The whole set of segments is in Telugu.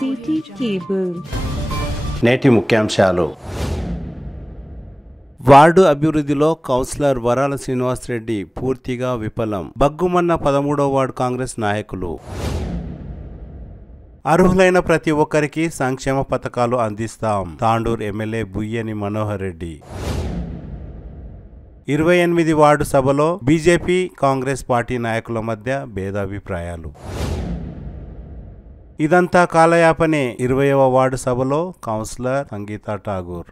City cable. నేటి ముఖ్యాంశాలు. వార్డు అభివృద్ధిలో కౌన్సిలర్ వరాల శ్రీనివాసరెడ్డి పూర్తిగా విఫలం. బగ్గుమన్న 13వ వార్డు కాంగ్రెస్ నాయకులు. అర్హులైన ప్రతి ఒక్కరికి సంక్షేమ పథకాలు అందిస్తాం. తాండూరు ఎమ్మెల్యే బుయ్యని మనోహర్ రెడ్డి. 28 వార్డు సభలో బీజేపీ కాంగ్రెస్ పార్టీ నాయకుల మధ్య భేదాభిప్రాయాలు. ఇదంతా కాలయాపనే. 20వ వార్డు సభలో కౌన్సిలర్ సంగీతా ఠాగూర్.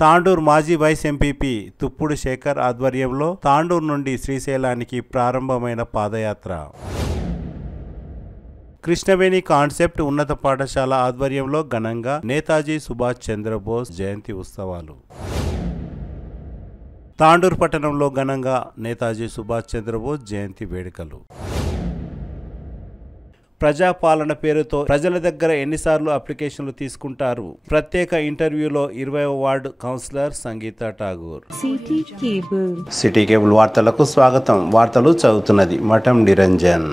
తాండూరు మాజీ వైస్ ఎంపీపీ తుప్పుడు శేఖర్ ఆధ్వర్యంలో తాండూరు నుండి శ్రీశైలానికి ప్రారంభమైన పాదయాత్ర. కృష్ణవేణి కాన్సెప్ట్ ఉన్నత పాఠశాల ఆధ్వర్యంలో ఘనంగా నేతాజీ సుభాష్ చంద్రబోస్ జయంతి ఉత్సవాలు. తాండూరు పట్టణంలో ఘనంగా నేతాజీ సుభాష్ చంద్రబోస్ జయంతి వేడుకలు. ప్రజాపాలన పేరుతో ప్రజల దగ్గర ఎన్నిసార్లు అప్లికేషన్లు తీసుకుంటారు? ప్రత్యేక ఇంటర్వ్యూలో 20వ ward councillor Sangeeta Thakur. City cable వార్తలకు స్వాగతం. వార్తలు చదువుతున్నది మఠం నిరంజన్.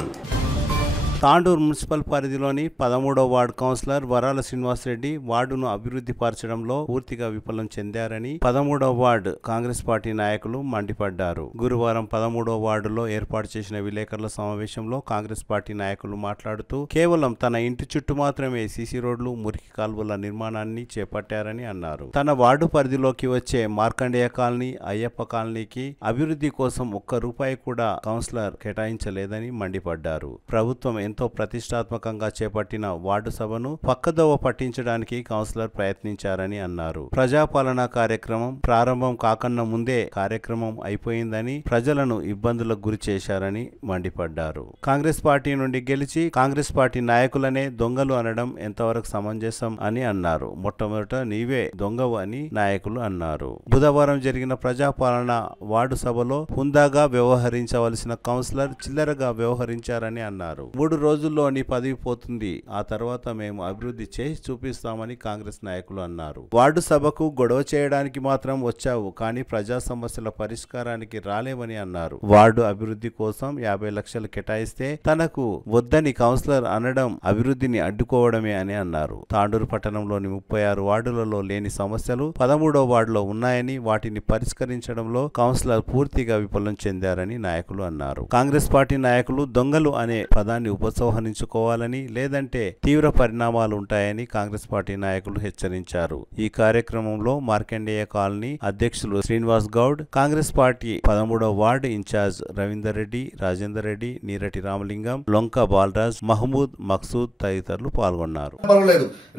తాండూరు మున్సిపల్ పరిధిలోని 13వ వార్డు కౌన్సిలర్ వరాల శ్రీనివాసరెడ్డి వార్డును అభివృద్ధి పరచడంలో పూర్తిగా విఫలం చెందారని 13వ వార్డు కాంగ్రెస్ పార్టీ నాయకులు మండిపడ్డారు. గురువారం 13వ వార్డులో ఏర్పాటు చేసిన విలేకరుల సమావేశంలో కాంగ్రెస్ పార్టీ నాయకులు మాట్లాడుతూ కేవలం తన ఇంటి చుట్టూ మాత్రమే సీసీ రోడ్లు, మురికి కాల్వల నిర్మాణాన్ని చేపట్టారని అన్నారు. తన వార్డు పరిధిలోకి వచ్చే మార్కండేయ కాలనీ, అయ్యప్ప కాలనీకి అభివృద్ధి కోసం ఒక్క రూపాయి కూడా కౌన్సిలర్ కేటాయించలేదని మండిపడ్డారు. ప్రభుత్వం ఎంతో ప్రతిష్టాత్మకంగా చేపట్టిన వార్డు సభను పక్కదోవ పట్టించడానికి కౌన్సిలర్ ప్రయత్నించారని అన్నారు. ప్రజాపాలన కార్యక్రమం ప్రారంభం కాకన్నా ముందే కార్యక్రమం అయిపోయిందని, ప్రజలను ఇబ్బందులకు గురి చేశారని మండిపడ్డారు. కాంగ్రెస్ పార్టీ నుండి గెలిచి కాంగ్రెస్ పార్టీ నాయకులనే దొంగలు అనడం ఎంతవరకు సమంజసం అని అన్నారు. మొట్టమొదట నీవే దొంగవు అని నాయకులు అన్నారు. బుధవారం జరిగిన ప్రజాపాలన వార్డు సభలో హుందాగా వ్యవహరించవలసిన కౌన్సిలర్ చిల్లరగా వ్యవహరించారని అన్నారు. 3 రోజుల్లో నీ పదవి పోతుంది, ఆ తర్వాత మేము అభివృద్ధి చేసి చూపిస్తామని కాంగ్రెస్ నాయకులు అన్నారు. వార్డు సభకు గొడవ చేయడానికి మాత్రం వచ్చావు, కానీ ప్రజా సమస్యల పరిష్కారానికి రాలేవని అన్నారు. వార్డు అభివృద్ధి కోసం 50 లక్షలు కేటాయిస్తే తనకు వద్దని కౌన్సిలర్ అనడం అభివృద్ధిని అడ్డుకోవడమే అని అన్నారు. తాండూరు పట్టణంలోని 36 వార్డులలో లేని సమస్యలు 13వ వార్డులో ఉన్నాయని, వాటిని పరిష్కరించడంలో కౌన్సిలర్ పూర్తిగా విఫలం చెందారని నాయకులు అన్నారు. కాంగ్రెస్ పార్టీ నాయకులు దొంగలు అనే పదాన్ని ఉపసంహరించుకోవాలని, లేదంటే తీవ్ర పరిణామాలు ఉంటాయని కాంగ్రెస్ పార్టీ నాయకులు హెచ్చరించారు. ఈ కార్యక్రమంలో మార్కండేయ కాలనీ అధ్యక్షులు శ్రీనివాస్ గౌడ్, కాంగ్రెస్ పార్టీ 13వ వార్డు ఇన్ఛార్జ్ రవీందర్ రెడ్డి, రాజేందర్ రెడ్డి, నీరటి రామలింగం, లొంక బాలరాజ్, మహమూద్, మక్సూద్ తదితరులు పాల్గొన్నారు.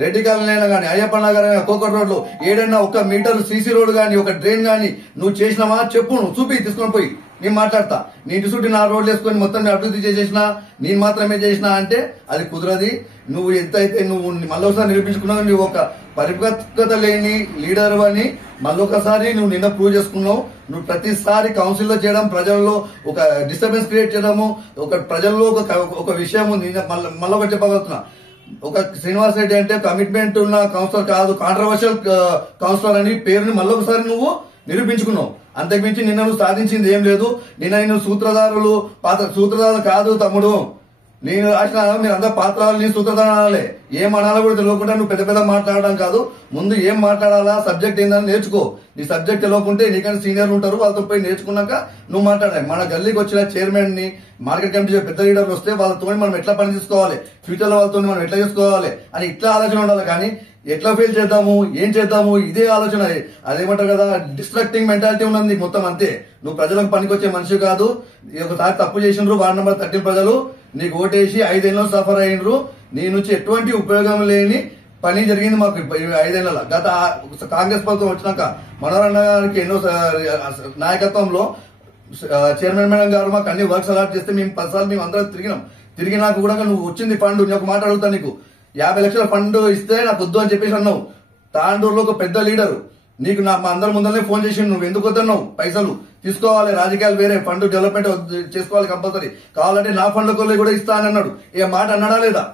రెడ్డి కాలనీ అయినా కానీ, అయ్యప్ప నగర్ అయినా, కోకట్ రోడ్ లో ఏడైనా 1 మీటర్ సీసీ రోడ్ గానీ, ఒక డ్రైన్ గానీ నువ్వు చేసినావా చెప్పు, నువ్వు చూపి తీసుకొని పోయి నేను మాట్లాడతా. నీ ఇంటి చుట్టూ 4 రోడ్లు వేసుకొని మొత్తం అభివృద్ధి చేసేసినా, నేను మాత్రమే చేసినా అంటే అది కుదరది. నువ్వు ఎంత అయితే నువ్వు మళ్ళొకసారి నిరూపించుకున్నావు, నువ్వు ఒక పరిపక్వత లేని లీడర్ అని మళ్ళొకసారి నువ్వు నిన్న ప్రూవ్ చేసుకున్నావు. నువ్వు ప్రతిసారి కౌన్సిల్లో చేయడం, ప్రజల్లో ఒక డిస్టర్బెన్స్ క్రియేట్ చేయడము, ఒక ప్రజల్లో ఒక విషయం మళ్ళొకటి చెప్పగలుగుతున్నా. ఒక శ్రీనివాస్ రెడ్డి అంటే కమిట్మెంట్ ఉన్న కౌన్సిలర్ కాదు, కాంట్రవర్షియల్ కౌన్సిలర్ అని పేరుని మళ్ళొకసారి నువ్వు నిరూపించుకున్నావు. అంతకుమించి నిన్న నువ్వు సాధించింది ఏం లేదు. నిన్న నేను సూత్రధారులు సూత్రధారులు కాదు తమ్ముడు, నేను రాసిన మీరు అందరూ పాత్రలు, నీ సూత్రధారులు అనాలే. ఏం అనాలో కూడా తెలియకుండా నువ్వు పెద్ద పెద్ద మాట్లాడడం కాదు. ముందు ఏం మాట్లాడాలా, సబ్జెక్ట్ ఏందని నేర్చుకో. నీ సబ్జెక్ట్ తెలియకుంటే నీకంటే సీనియర్లు ఉంటారు, వాళ్ళతో పోయి నేర్చుకున్నాక నువ్వు మాట్లాడాలి. మన గల్లీకి వచ్చిన చైర్మన్ ని, మార్కెట్ కమిటీ పెద్ద లీడర్లు వస్తే వాళ్ళతో మనం ఎట్లా పని తీసుకోవాలి, ఫ్యూచర్ లో వాళ్ళతో మనం ఎట్లా చేసుకోవాలి అని ఇట్లా ఆలోచన ఉండాలి. కానీ ఎట్లా ఫెయిల్ చేద్దాము, ఏం చేద్దాము, ఇదే ఆలోచన. అదేమంటారు కదా, డిస్ట్రక్టింగ్ మెంటాలిటీ ఉన్నది మొత్తం. అంతే. నువ్వు ప్రజలకు పనికొచ్చే మనిషి కాదు. ఒకసారి తప్పు చేసిండ్రు వార్డు నెంబర్ 13 ప్రజలు నీకు ఓటేసి 5 ఏళ్ళు సఫర్ అయ్యిండ్రు. నీ నుంచి ఎటువంటి ఉపయోగం లేని పని జరిగింది మాకు 5 ఏళ్ల. గత కాంగ్రెస్ ప్రభుత్వం వచ్చినాక మనోహరన్న గారికి ఎన్నో నాయకత్వంలో చైర్మన్ మేడం గారు మాకు అన్ని వర్క్స్ అలాట్ చేస్తే మేము 10 సార్లు మేము అందరం తిరిగినాక కూడా నువ్వు వచ్చింది ఫండ్, నేను ఒక మాట అడుగుతా, నీకు 50 లక్షల ఫండ్ ఇస్తే నాకు వద్దు అని చెప్పేసి అన్నావు. తాండూరులో ఒక పెద్ద లీడరు నీకు మా అందరి ముందరనే ఫోన్ చేసి నువ్వు ఎందుకు వద్దన్నావు, పైసలు తీసుకోవాలి, రాజకీయాలు వేరే, ఫండ్ డెవలప్మెంట్ చేసుకోవాలి కంపల్సరీ, కావాలంటే నా ఫండ్ల కొల్లి కూడా ఇస్తా అని అన్నాడు. ఏ మాట అన్నాడా లేదా?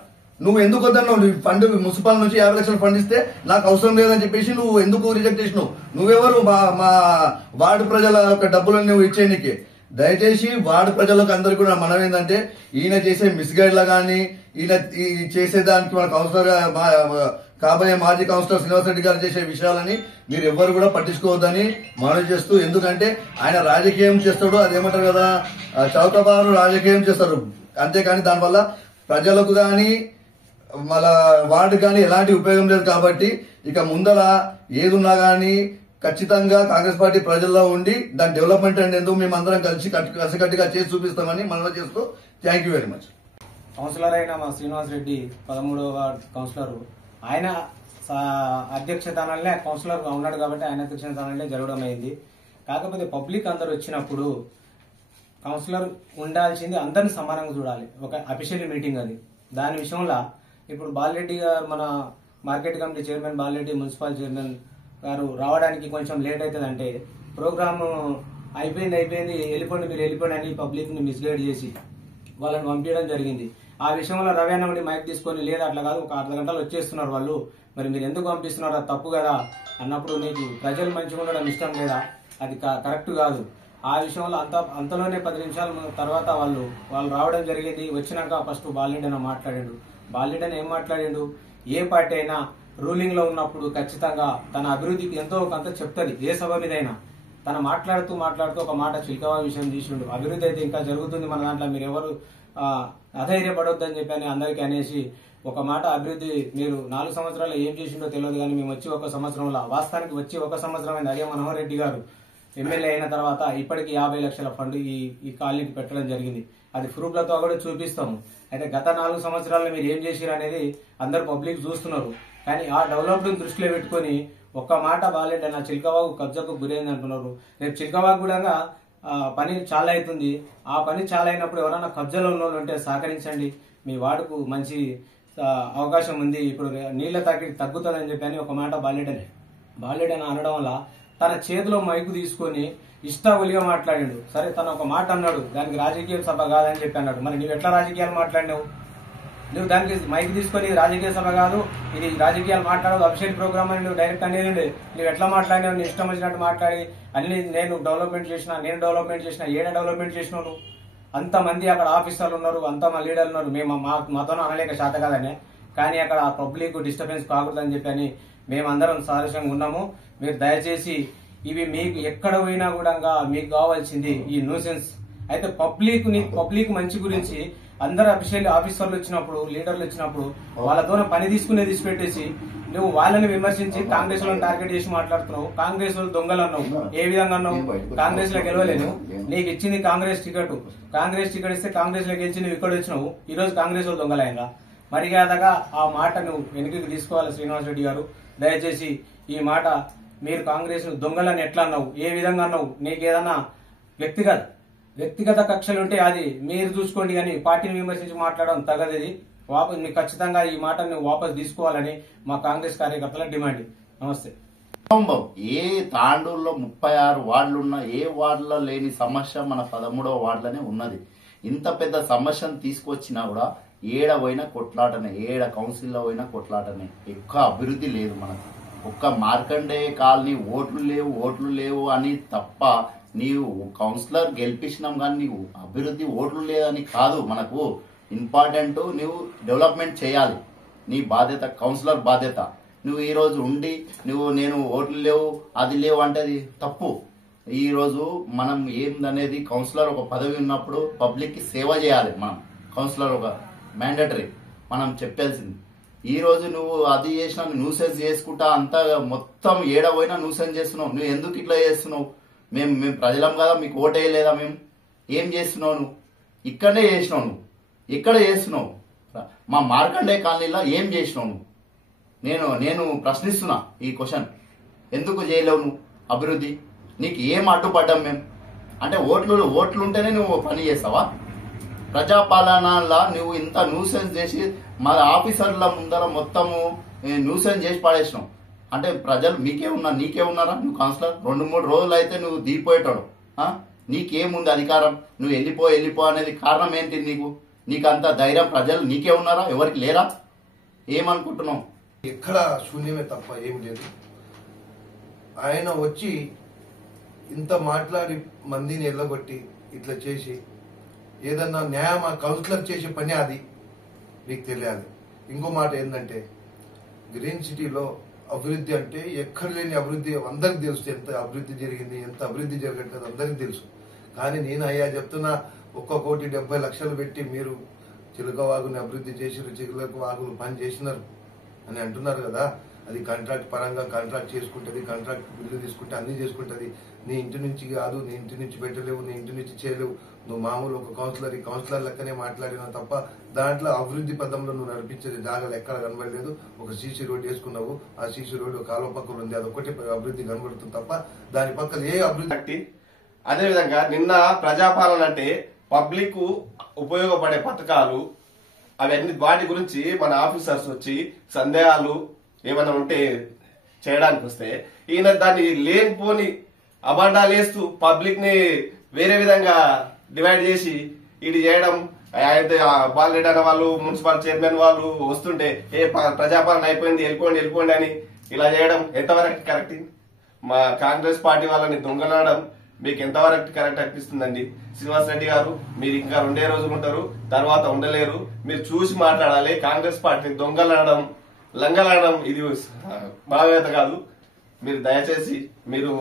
నువ్వు ఎందుకు వద్దన్నావు? ఫండ్ మున్సిపల్ నుంచి 50 లక్షలు ఫండ్ ఇస్తే నాకు అవసరం లేదని చెప్పేసి నువ్వు ఎందుకు రిజెక్ట్ చేసినావు? నువ్వెవరు మా వార్డు ప్రజల డబ్బులను నువ్వు ఇచ్చేందుకే? దయచేసి వార్డు ప్రజలకు అందరికీ కూడా మనం ఏంటంటే ఈయన చేసే మిస్గైడ్ లా గానీ ఈయన చేసేదానికి మన కౌన్సిలర్ కాబోయే మాజీ కౌన్సిలర్ శ్రీనివాస్ రెడ్డి గారు చేసే విషయాలని మీరు ఎవ్వరు కూడా పట్టించుకోవద్దని మనవి చేస్తూ, ఎందుకంటే ఆయన రాజకీయం చేస్తాడు, అదేమంటారు కదా చౌకబారు రాజకీయం చేస్తారు, అంతేకాని దానివల్ల ప్రజలకు గాని మళ్ళా వార్డు కానీ ఎలాంటి ఉపయోగం లేదు. కాబట్టి ఇక ముందర ఏదున్నా గానీ ఖచ్చితంగా కాంగ్రెస్ పార్టీ ప్రజల్లో ఉండి దాని డెవలప్మెంట్ ఎందుకు మేమందరం కలిసికట్టుగా చేసి చూపిస్తామని మనం చేస్తూ thank you very much. Councillor అయిన మా శ్రీనివాస్ రెడ్డి 13వ వార్డు కౌన్సిలర్, ఆయన అధ్యక్షతనే కౌన్సిలర్ ఉన్నాడు కాబట్టి ఆయన అధ్యక్షతనే జరగడం అయింది. కాకపోతే పబ్లిక్ అందరు వచ్చినప్పుడు కౌన్సిలర్ ఉండాల్సింది అందరిని సమానంగా చూడాలి, ఒక అఫీషియల్ మీటింగ్ అది. దాని విషయంలో ఇప్పుడు బాలరెడ్డి గారు, మన market committee chairman Bala Reddy, municipal chairman గారు రావడానికి కొంచెం లేట్ అవుతుందంటే ప్రోగ్రామ్ అయిపోయింది వెళ్ళిపోండి మీరు వెళ్ళిపోండి అని పబ్లిక్ ని మిస్గైడ్ చేసి వాళ్ళని పంపించడం జరిగింది. ఆ విషయంలో రవి అన్నవాడి మైక్ తీసుకొని లేదు అట్లా కాదు, ఒక అర్ధ గంటలు వచ్చేస్తున్నారు వాళ్ళు, మరి మీరు ఎందుకు పంపిస్తున్నారు, అది తప్పు కదా అన్నప్పుడు నీకు ప్రజలు మంచిగా ఉండడం ఇష్టం లేదా, అది కరెక్ట్ కాదు. ఆ విషయంలో అంతలోనే 10 నిమిషాల తర్వాత వాళ్ళు రావడం జరిగింది. వచ్చినాక ఫస్ట్ బాలరెడ్డి అన్న మాట్లాడాడు. బాలరెడ్డి అని ఏం మాట్లాడాడు, ఏ పార్టీ అయినా రూలింగ్ లో ఉన్నప్పుడు ఖచ్చితంగా తన అభివృద్ధికి ఎంతో కొంత చెప్తుంది, ఏ సభ మీదైనా. తన మాట్లాడుతూ ఒక మాట చిల్కవా విషయం తీసిండు, అభివృద్ధి అయితే ఇంకా జరుగుతుంది మన దాంట్లో, మీరు ఎవరు అధైర్యపడొద్దని చెప్పి అందరికీ అనేసి ఒక మాట, అభివృద్ధి మీరు 4 సంవత్సరాలు ఏం చేసిండో తెలియదు కానీ మేము వచ్చి 1 సంవత్సరంలో, వాస్తవానికి వచ్చి 1 సంవత్సరం అయింది. అదే మనోహర్ రెడ్డి గారు ఎమ్మెల్యే అయిన తర్వాత ఇప్పటికి 50 లక్షల ఫండ్ ఈ కాలనీకి పెట్టడం జరిగింది. అది ప్రూఫ్లతో కూడా చూపిస్తాము. అయితే గత 4 సంవత్సరాల్లో మీరు ఏం చేసిరు అనేది అందరు పబ్లిక్ చూస్తున్నారు. కానీ ఆ డెవలప్మెంట్ దృష్టిలో పెట్టుకుని ఒక్క మాట బాలేట నా చిల్కవాగు కబ్జాకు గురైంది అంటున్నారు. రేపు చిల్కవాగు కూడా పని చాలా అవుతుంది. ఆ పని చాలా అయినప్పుడు ఎవరైనా కబ్జాలో ఉన్న వాళ్ళు ఉంటే సహకరించండి, మీ వార్డుకు మంచి అవకాశం ఉంది, ఇప్పుడు నీళ్ల తాకిడి తగ్గుతుందని చెప్పి అని ఒక మాట బాలేడని అనడం వల్ల తన చేతిలో మైకు తీసుకొని ఇష్టావులిగా మాట్లాడాడు. సరే తను ఒక మాట అన్నాడు, దానికి రాజకీయ సభ కాదని చెప్పి అన్నాడు. మరి నువ్వు ఎట్లా రాజకీయాలు మాట్లాడినావు? నువ్వు దానికి మైక్ తీసుకొని రాజకీయ సభ కాదు, ఇది రాజకీయాలు మాట్లాడదు, అఫీషియల్ ప్రోగ్రామ్ అని నువ్వు డైరెక్ట్ అనేది నువ్వు ఎట్లా మాట్లాడినావు? నీ ఇష్టం వచ్చినట్టు మాట్లాడి అన్ని నేను డెవలప్మెంట్ చేసిన ఏడ డెవలప్మెంట్ చేసినావు నువ్వు? అంతమంది అక్కడ ఆఫీసర్లు ఉన్నారు, అంతమంది లీడర్లు ఉన్నారు, మేము మాతో అనలేక శాత కాదనే, కానీ అక్కడ పబ్లిక్ డిస్టర్బెన్స్ కాకూడదని చెప్పి అని మేమందరం సాదృశ్యంగా ఉన్నాము. మీరు దయచేసి ఇవి మీకు ఎక్కడ పోయినా కూడా మీకు కావాల్సింది ఈ న్యూసెన్స్. అయితే పబ్లిక్ మంచి గురించి అందరు అఫీషియల్ ఆఫీసర్లు వచ్చినప్పుడు, లీడర్లు వచ్చినప్పుడు వాళ్ళతో పని తీసుకునేసి నువ్వు వాళ్ళని విమర్శించి కాంగ్రెస్ లో టార్గెట్ చేసి మాట్లాడుతున్నావు. కాంగ్రెస్ వాళ్ళు దొంగలు అన్నావు. ఏ విధంగా అన్నావు? కాంగ్రెస్ లో గెలవలేను, నీకు ఇచ్చింది కాంగ్రెస్ టికెట్ ఇస్తే కాంగ్రెస్ లో గెలిచి నువ్వు ఇక్కడ వచ్చినావు. ఈ రోజు కాంగ్రెస్ వాళ్ళు దొంగలైనా మర్యాదగా ఆ మాట నువ్వు వెనుకకి తీసుకోవాలి. శ్రీనివాస్ రెడ్డి గారు దయచేసి ఈ మాట, మీరు కాంగ్రెస్ దొంగలని ఎట్లా అన్నావు, ఏ విధంగా అన్నావు? నీకేదన్నా వ్యక్తిగత కక్షలు ఉంటే అది మీరు చూసుకోండి, కానీ పార్టీని విమర్శించి మాట్లాడడం తగదది. మీకు ఖచ్చితంగా ఈ మాట నువ్వు వాపస్ తీసుకోవాలని మా కాంగ్రెస్ కార్యకర్తల డిమాండ్. నమస్తే. ఏ తాండూరులో 36 వార్డులున్నా ఏ వార్డులో లేని సమస్య మన 13వ వార్డులోనే ఉన్నది. ఇంత పెద్ద సమస్యను తీసుకొచ్చినా కూడా ఏడ పోయినా కొట్లాటనే, ఏడ కౌన్సిల్లో పోయినా కొట్లాటనే, ఎక్కువ అభివృద్ధి లేదు మనకు. ఒక్క మార్కండేయ కాలనీ ఓట్లు లేవు అని తప్ప, నీవు కౌన్సిలర్ గెలిపించినాం కానీ నీవు అభివృద్ధి ఓట్లు లేదని కాదు. మనకు ఇంపార్టెంట్ నువ్వు డెవలప్మెంట్ చేయాలి, నీ బాధ్యత, కౌన్సిలర్ బాధ్యత. నువ్వు ఈ రోజు ఉండి నేను ఓట్లు లేవు అది లేవు అంటే అది తప్పు. ఈ రోజు మనం ఏందనేది, కౌన్సిలర్ ఒక పదవి ఉన్నప్పుడు పబ్లిక్ కి సేవ చేయాలి. మనం కౌన్సిలర్ ఒక మ్యాండేటరీ మనం చెప్పాల్సింది. ఈ రోజు నువ్వు అది చేసినా న్యూసెన్స్ చేసుకుంటా అంతా మొత్తం ఏడపోయినా న్యూసెన్స్ చేస్తున్నావు. నువ్వు ఎందుకు ఇట్లా చేస్తున్నావు? మేము ప్రజలం కదా, మీకు ఓటు వేయలేదా? మేము ఏం చేస్తున్నావు? నువ్వు ఇక్కడనే చేసినావు, నువ్వు ఎక్కడ చేస్తున్నావు? మా మార్కండే కాలనీలో ఏం చేసినావు నువ్వు? నేను ప్రశ్నిస్తున్నా ఈ క్వశ్చన్. ఎందుకు చేయలేవు నువ్వు అభివృద్ధి? నీకు ఏం అడ్డుపడ్డాం మేము? అంటే ఓట్లు ఉంటేనే నువ్వు పని చేస్తావా? ప్రజాపాలనలా నువ్వు ఇంత న్యూసెన్స్ చేసి మా ఆఫీసర్ల ముందర మొత్తము న్యూసెన్స్ చేసి పడేసినావు. అంటే ప్రజలు నీకే ఉన్నారా? నువ్వు కౌన్సిలర్ 2-3 రోజులు అయితే నువ్వు దిగిపోయేటాడు. నీకేముంది అధికారం? నువ్వు వెళ్ళిపో అనేది కారణం ఏంటి? నీకు అంత ధైర్యం ప్రజలు నీకే ఉన్నారా? ఎవరికి లేరా? ఏమనుకుంటున్నావు? ఎక్కడ శూన్యమే తప్ప ఏం లేదు. ఆయన వచ్చి ఇంత మాట్లాడి మందిని ఎల్లగొట్టి ఇట్లా చేసి ఏదన్నా న్యాయం ఆ కౌన్సిలర్ చేసే పని అది మీకు తెలియాలి. ఇంకో మాట ఏంటంటే గ్రీన్ సిటీలో అభివృద్ధి అంటే ఎక్కడ లేని అభివృద్ధి అందరికి తెలుసు. ఎంత అభివృద్ధి జరిగింది, ఎంత అభివృద్ధి జరగట్లేదు అందరికి తెలుసు. కానీ నేను అయ్యా చెప్తున్నా, 1,70,00,000 పెట్టి మీరు చిలుక వాగుని అభివృద్ధి చేసిరు, చిలుక వాగులు పని చేసినారు అని అంటున్నారు కదా. అది కాంట్రాక్ట్ పరంగా కాంట్రాక్ట్ చేసుకుంటుంది, కాంట్రాక్ట్ బిల్లు తీసుకుంటే అన్ని చేసుకుంటుంది. నీ ఇంటి నుంచి కాదు, నీ ఇంటి నుంచి పెట్టలేవు, నీ ఇంటి నుంచి చేయలేవు. నువ్వు మామూలు ఒక కౌన్సిలర్ లెక్కనే మాట్లాడినా తప్ప దాంట్లో అభివృద్ధి పదంలో నువ్వు నడిపించేది జాగాలు ఎక్కడ కనబడలేదు. ఒక సీసీ రోడ్డు వేసుకున్నావు, ఆ సీసీ రోడ్డు కాలువ పక్కన ఉంది, అదొకటి అభివృద్ధి కనబడుతుంది తప్ప దాని పక్కన ఏ అభివృద్ధి. అదేవిధంగా నిన్న ప్రజాపాలన అంటే పబ్లిక్ ఉపయోగపడే పథకాలు అవన్నీ వాటి గురించి మన ఆఫీసర్స్ వచ్చి సందేహాలు ఏమైనా ఉంటే చేయడానికి వస్తే ఈయన దాన్ని లేనిపోని అబాండాలు వేస్తూ పబ్లిక్ ని వేరే విధంగా డివైడ్ చేసి ఇది చేయడం. అయితే బాలరెడ్డి అనే వాళ్ళు మున్సిపల్ చైర్మన్ వాళ్ళు వస్తుంటే ప్రజాపాలన అయిపోయింది వెళ్ళిపోండి అని ఇలా చేయడం ఎంతవరకు కరెక్ట్? మా కాంగ్రెస్ పార్టీ వాళ్ళని దొంగలాడడం మీకు ఎంతవరకు కరెక్ట్ అనిపిస్తుందండి? శ్రీనివాస్ రెడ్డి గారు, మీరు ఇంకా 2 రోజులు ఉంటారు, తర్వాత ఉండలేరు. మీరు చూసి మాట్లాడాలి. కాంగ్రెస్ పార్టీని దొంగలాడడం, లంగలాడడం ఇది భావ్యత కాదు. మీరు దయచేసి మీరు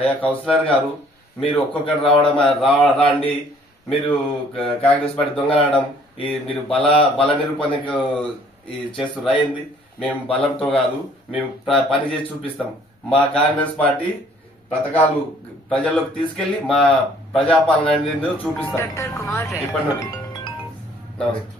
అయ్యా కౌన్సిలర్ గారు, మీరు ఒక్కొక్కరు రాండి. మీరు కాంగ్రెస్ పార్టీ దొంగలాడడం మీరు బల నిరూపణకు చేస్తున్నారు. అయింది. మేము బలంతో కాదు, మేము పని చేసి చూపిస్తాం. మా కాంగ్రెస్ పార్టీ పథకాలు ప్రజల్లోకి తీసుకెళ్లి మా ప్రజాపాలన అనేది చూపిస్తాం. ఇప్పటి నుండి నమస్తే.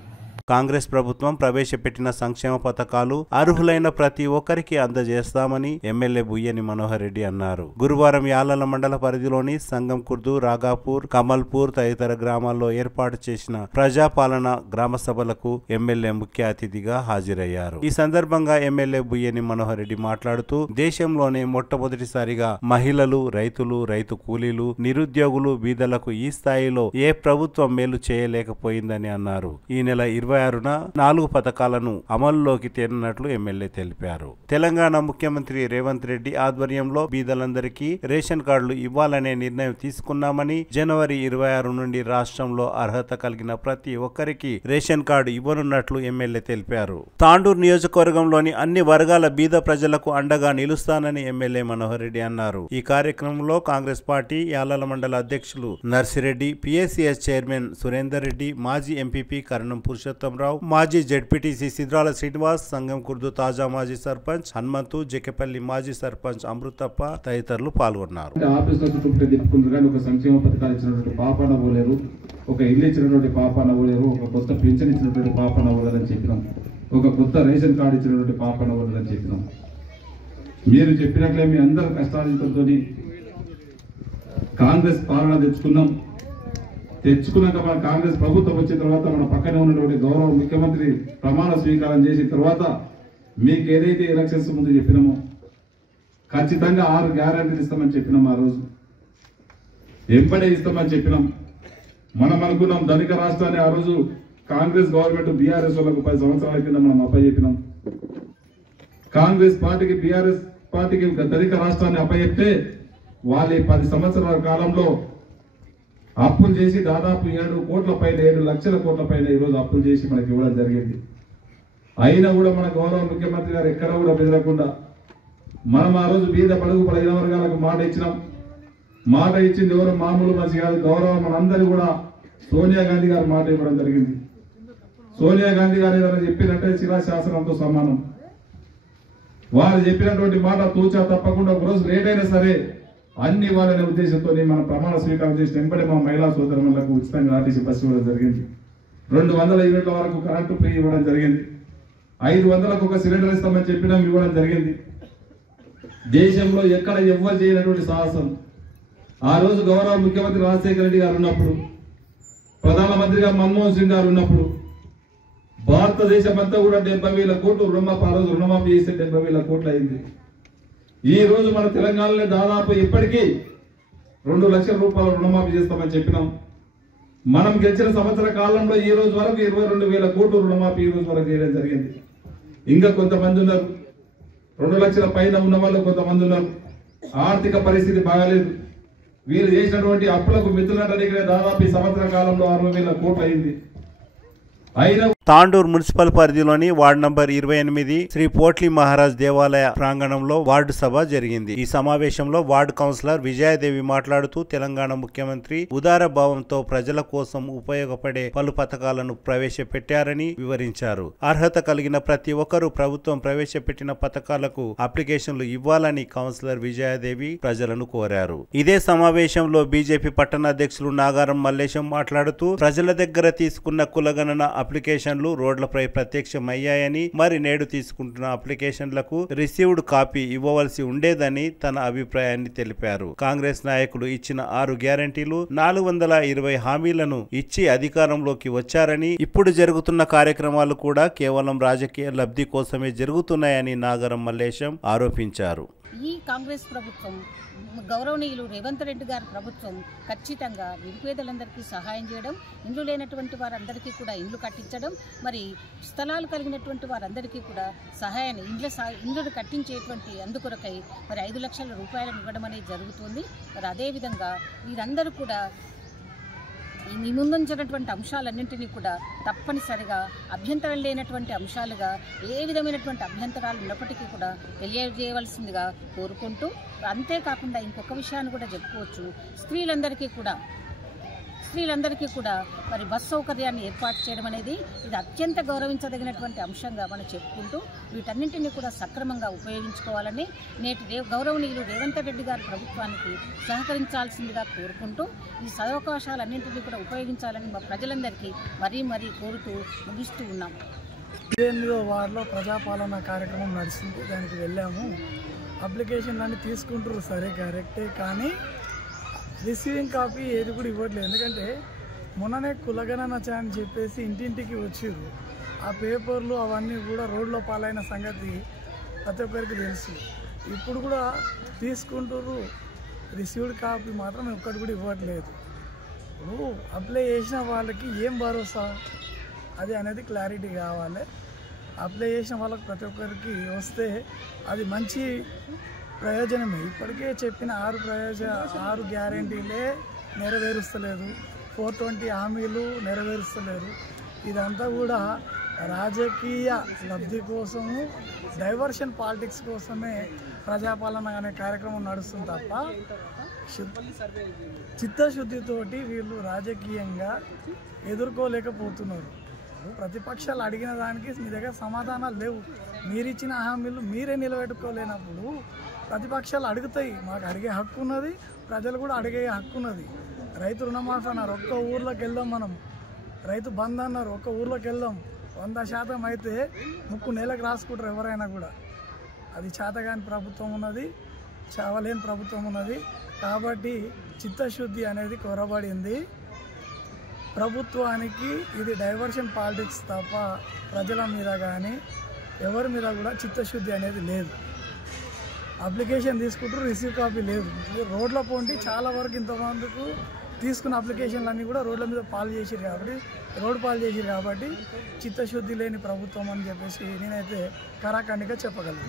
కాంగ్రెస్ ప్రభుత్వం ప్రవేశపెట్టిన సంక్షేమ పథకాలు అర్హులైన ప్రతి ఒక్కరికి అందజేస్తామని ఎమ్మెల్యే బుయ్యని మనోహర్ రెడ్డి అన్నారు. గురువారం యాలల మండల పరిధిలోని సంగం కుర్దు, రాగాపూర్, కమల్పూర్ తదితర గ్రామాల్లో ఏర్పాటు చేసిన ప్రజాపాలన గ్రామ సభలకు ఎమ్మెల్యే ముఖ్య అతిథిగా హాజరయ్యారు. ఈ సందర్భంగా ఎమ్మెల్యే బుయ్యని మనోహర్ రెడ్డి మాట్లాడుతూ దేశంలోనే మొట్టమొదటిసారిగా మహిళలు, రైతులు, రైతు కూలీలు, నిరుద్యోగులు, బీదలకు ఈ స్థాయిలో ఏ ప్రభుత్వం మేలు చేయలేకపోయిందని అన్నారు. ఈ నెల 26న 4 పథకాలను అమల్లోకి తేనున్నట్లు ఎమ్మెల్యే తెలిపారు. తెలంగాణ ముఖ్యమంత్రి రేవంత్ రెడ్డి ఆధ్వర్యంలో బీదలందరికీ రేషన్ కార్డులు ఇవ్వాలనే నిర్ణయం తీసుకున్నామని, జనవరి 26 నుండి రాష్ట్రంలో అర్హత కలిగిన ప్రతి ఒక్కరికి రేషన్ కార్డు ఇవ్వనున్నట్లు ఎమ్మెల్యే తెలిపారు. తాండూరు నియోజకవర్గంలోని అన్ని వర్గాల బీద ప్రజలకు అండగా నిలుస్తానని ఎమ్మెల్యే మనోహర్ రెడ్డి అన్నారు. ఈ కార్యక్రమంలో కాంగ్రెస్ పార్టీ యాలల మండల అధ్యక్షులు నర్సిరెడ్డి, పిఎస్సిఎస్ చైర్మన్ సురేందర్ రెడ్డి, మాజీ ఎంపీపీ కరణం పురుషోత్తమరావు, మాజీ జెడ్పీటీసీ సిద్రాల శ్రీనివాస్, సంగం కుర్దు తాజా మాజీ సర్పంచ్ హనుమంతు, జెకెపల్లి మాజీ సర్పంచ్ అమృతప్ప తదితరులు పాల్గొన్నారు. ఒక సంక్షేమ పథకాలు ఇచ్చినటువంటి పాపాన పోలేరు, ఒక ఇల్లు ఇచ్చినటువంటి పాపాన పోలేరు, ఒక కొత్త పింఛన్ ఇచ్చినటువంటి పాపాన పోలేదని చెప్పినాం, ఒక కొత్త రేషన్ కార్డు ఇచ్చినటువంటి పాపాన పోలేదని చెప్పినాం. మీరు చెప్పినట్లే మీ అందరి కష్టాలతో కాంగ్రెస్ పాలన తెచ్చుకున్నాక మన కాంగ్రెస్ ప్రభుత్వం వచ్చిన తర్వాత మన పక్కనే ఉన్నటువంటి గౌరవ ముఖ్యమంత్రి ప్రమాణ స్వీకారం చేసిన తర్వాత మీకు ఏదైతే ఎలక్షన్స్ ముందు చెప్పినామో ఖచ్చితంగా 6 గ్యారెంటీలు ఇస్తామని చెప్పినాం. ఆ రోజు ఎంపడే ఇస్తామని చెప్పినాం. మనం అనుకున్నాం ధనిక రాష్ట్రాన్ని ఆ రోజు కాంగ్రెస్ గవర్నమెంట్ బీఆర్ఎస్ వాళ్ళకు 10 సంవత్సరాల కింద మనం అప్పచెప్పినాం. కాంగ్రెస్ పార్టీకి బీఆర్ఎస్ పార్టీకి ధనిక రాష్ట్రాన్ని అప్పచెప్తే వాళ్ళు 10 సంవత్సరాల కాలంలో అప్పులు చేసి దాదాపు 7 కోట్ల పైన 7 లక్షల కోట్ల పైన ఈరోజు అప్పులు చేసి మనకి ఇవ్వడం జరిగింది. అయినా కూడా మన గౌరవ ముఖ్యమంత్రి గారు ఎక్కడ కూడా బెదరకుండా మనం ఆ రోజు బీద బడుగు బలహీన వర్గాలకు మాట ఇచ్చినాం. మాట ఇచ్చింది ఎవరు మామూలు మనిషి కాదు, గౌరవం మనందరూ కూడా సోనియా గాంధీ గారు మాట ఇవ్వడం జరిగింది. సోనియా గాంధీ గారు ఏదైనా చెప్పినట్టే శిలాశాసనంతో సమానం. వారు చెప్పినటువంటి మాట తూచా తప్పకుండా ఒకరోజు లేట్ అయినా సరే అన్ని వాళ్ళనే ఉద్దేశంతో మన ప్రమాణ స్వీకారం చేసిన వెంబడే మా మహిళా సోదరులకు ఉచితంగా ఆర్టీసీ బస్సు ఇవ్వడం జరిగింది. 200 యూనిట్ల వరకు కరెంటు ఫ్రీ ఇవ్వడం జరిగింది. 500లకు ఒక సిలిండర్ ఇస్తామని చెప్పినాం, ఇవ్వడం జరిగింది. దేశంలో ఎక్కడ ఎవ్వరు చేయనటువంటి సాహసం ఆ రోజు గౌరవ ముఖ్యమంత్రి రాజశేఖర రెడ్డి గారు ఉన్నప్పుడు, ప్రధానమంత్రిగా మన్మోహన్ సింగ్ గారు ఉన్నప్పుడు భారతదేశం అంతా కూడా 70,000 కోట్లు రుణమాఫీ, ఆ రోజు రుణమాఫీ చేస్తే 70,000 కోట్లు అయింది. ఈ రోజు మన తెలంగాణలో దాదాపు ఇప్పటికీ 2 లక్షల రూపాయల రుణమాఫీ చేస్తామని చెప్పినాం. మనం గెలిచిన సంవత్సర కాలంలో ఈ రోజు వరకు 22,000 కోట్లు రుణమాఫీ ఈ రోజు వరకు చేయడం జరిగింది. ఇంకా కొంతమంది ఉన్నారు, 2 లక్షల పైన ఉన్న వాళ్ళు కొంతమంది ఉన్నారు. ఆర్థిక పరిస్థితి బాగాలేదు, వీరు చేసినటువంటి అప్పులకు మిత్రులంటే దాదాపు ఈ సంవత్సర కాలంలో 60,000 కోట్లు అయింది. అయినా తాండూర్ మున్సిపల్ పరిధిలోని వార్డు నంబర్ 28 శ్రీ పోట్లి మహారాజ్ దేవాలయ ప్రాంగణంలో వార్డు సభ జరిగింది. ఈ సమావేశంలో వార్డు కౌన్సిలర్ విజయాదేవి మాట్లాడుతూ తెలంగాణ ముఖ్యమంత్రి ఉదార భావంతో ప్రజల కోసం ఉపయోగపడే పలు పథకాలను ప్రవేశపెట్టారని వివరించారు. అర్హత కలిగిన ప్రతి ఒక్కరూ ప్రభుత్వం ప్రవేశపెట్టిన పథకాలకు అప్లికేషన్లు ఇవ్వాలని కౌన్సిలర్ విజయాదేవి ప్రజలను కోరారు. ఇదే సమావేశంలో బీజేపీ పట్టణ అధ్యక్షులు నాగారం మల్లేశం మాట్లాడుతూ ప్రజల దగ్గర తీసుకున్న కులగణన అప్లికేషన్లు రోడ్లపై ప్రత్యక్షమయ్యాయని, మరి నేడు తీసుకుంటున్న అప్లికేషన్లకు రిసీవ్డ్ కాపీ ఇవ్వవలసి ఉండేదని తన అభిప్రాయాన్ని తెలిపారు. కాంగ్రెస్ నాయకులు ఇచ్చిన 6 గ్యారంటీలు 420 హామీలను ఇచ్చి అధికారంలోకి వచ్చారని, ఇప్పుడు జరుగుతున్న కార్యక్రమాలు కూడా కేవలం రాజకీయ లబ్ధి కోసమే జరుగుతున్నాయని నాగరం మల్లేశం ఆరోపించారు. ఈ కాంగ్రెస్ ప్రభుత్వం గౌరవనీయులు రేవంత్ రెడ్డి గారి ప్రభుత్వం ఖచ్చితంగా నిరుపేదలందరికీ సహాయం చేయడం, ఇండ్లు లేనటువంటి వారందరికీ కూడా ఇండ్లు కట్టించడం, మరి స్థలాలు కలిగినటువంటి వారందరికీ కూడా సహాయాన్ని ఇండ్లు కట్టించేటువంటి అందుకొరకై మరి 5 లక్షల రూపాయలు ఇవ్వడం అనేది జరుగుతుంది. మరి అదేవిధంగా వీరందరూ కూడా ఈ ముందుంచినటువంటి అంశాలన్నింటినీ కూడా తప్పనిసరిగా అభ్యంతరం లేనటువంటి అంశాలుగా ఏ విధమైనటువంటి అభ్యంతరాలు ఉన్నప్పటికీ కూడా తెలియజేయవలసిందిగా కోరుకుంటూ, అంతేకాకుండా ఇంకొక విషయాన్ని కూడా చెప్పుకోవచ్చు. స్త్రీలందరికీ కూడా మరి బస్ సౌకర్యాన్ని ఏర్పాటు చేయడం అనేది ఇది అత్యంత గౌరవించదగినటువంటి అంశంగా మనం చెప్పుకుంటూ వీటన్నింటినీ కూడా సక్రమంగా ఉపయోగించుకోవాలని నేటి గౌరవనీయులు రేవంత్ రెడ్డి గారి ప్రభుత్వానికి సహకరించాల్సిందిగా కోరుకుంటూ ఈ సదవకాశాలన్నింటినీ కూడా ఉపయోగించాలని మా ప్రజలందరికీ మరీ కోరుతూ ముగిస్తూ ఉన్నాం. 28వ వార్డులో ప్రజాపాలన కార్యక్రమం నడిచింది. దానికి వెళ్ళాము. అప్లికేషన్లన్నీ తీసుకుంటారు, సరే కరెక్టే, కానీ రిసీవింగ్ కాపీ ఏది కూడా ఇవ్వట్లేదు. ఎందుకంటే మొన్ననే కులగణన అని చెప్పేసి ఇంటింటికి వచ్చారు. ఆ పేపర్లు అవన్నీ కూడా రోడ్లో పాలైన సంగతి ప్రతి ఒక్కరికి తెలుసు. ఇప్పుడు కూడా తీసుకుంటారు, రిసీవ్డ్ కాపీ మాత్రం ఒక్కటి కూడా ఇవ్వట్లేదు. ఇప్పుడు అప్లై చేసిన వాళ్ళకి ఏం భరోసా అది అనేది క్లారిటీ కావాలి. అప్లై చేసిన వాళ్ళకి ప్రతి ఒక్కరికి వస్తే అది మంచి ప్రయోజనమే. ఇప్పటికే చెప్పిన 6 గ్యారెంటీలే నెరవేరుస్తలేదు, 420 హామీలు నెరవేరుస్తలేరు. ఇదంతా కూడా రాజకీయ లబ్ధి కోసము, డైవర్షన్ పాలిటిక్స్ కోసమే ప్రజాపాలన అనే కార్యక్రమం నడుస్తుంది తప్ప చిత్తశుద్ధితోటి వీళ్ళు రాజకీయంగా ఎదుర్కోలేకపోతున్నారు. ప్రతిపక్షాలు అడిగిన దానికి మీ దగ్గర సమాధానాలు లేవు. మీరిచ్చిన హామీలు మీరే నిలబెట్టుకోలేనప్పుడు ప్రతిపక్షాలు అడుగుతాయి. మాకు అడిగే హక్కు ఉన్నది, ప్రజలు కూడా అడిగే హక్కు ఉన్నది. రైతు రుణమాఫీ అన్నారు, ఒక్క ఊర్లోకి వెళ్దాం. మనం రైతు బంద్ అన్నారు, ఒక్క ఊర్లోకి వెళ్దాం. 100% అయితే 3 నెలలకు రాసుకుంటారు ఎవరైనా కూడా. అది చేతగాని ప్రభుత్వం ఉన్నది, చావలేని ప్రభుత్వం ఉన్నది. కాబట్టి చిత్తశుద్ధి అనేది కొరబడింది. ప్రభుత్వానికి ఇది డైవర్షన్ పాలిటిక్స్ తప్ప ప్రజల మీద కానీ ఎవరి మీద కూడా చిత్తశుద్ధి అనేది లేదు. అప్లికేషన్ తీసుకుంటారు, రిసీవ్ కాపీ లేదు. రోడ్ల పోండి చాలా వరకు ఇంతమందికి తీసుకున్న అప్లికేషన్లు అన్నీ కూడా రోడ్ల మీద పాలు చేసిరు కాబట్టి చిత్తశుద్ధి లేని ప్రభుత్వం అని చెప్పేసి నేనైతే కరాఖండిగా చెప్పగలను.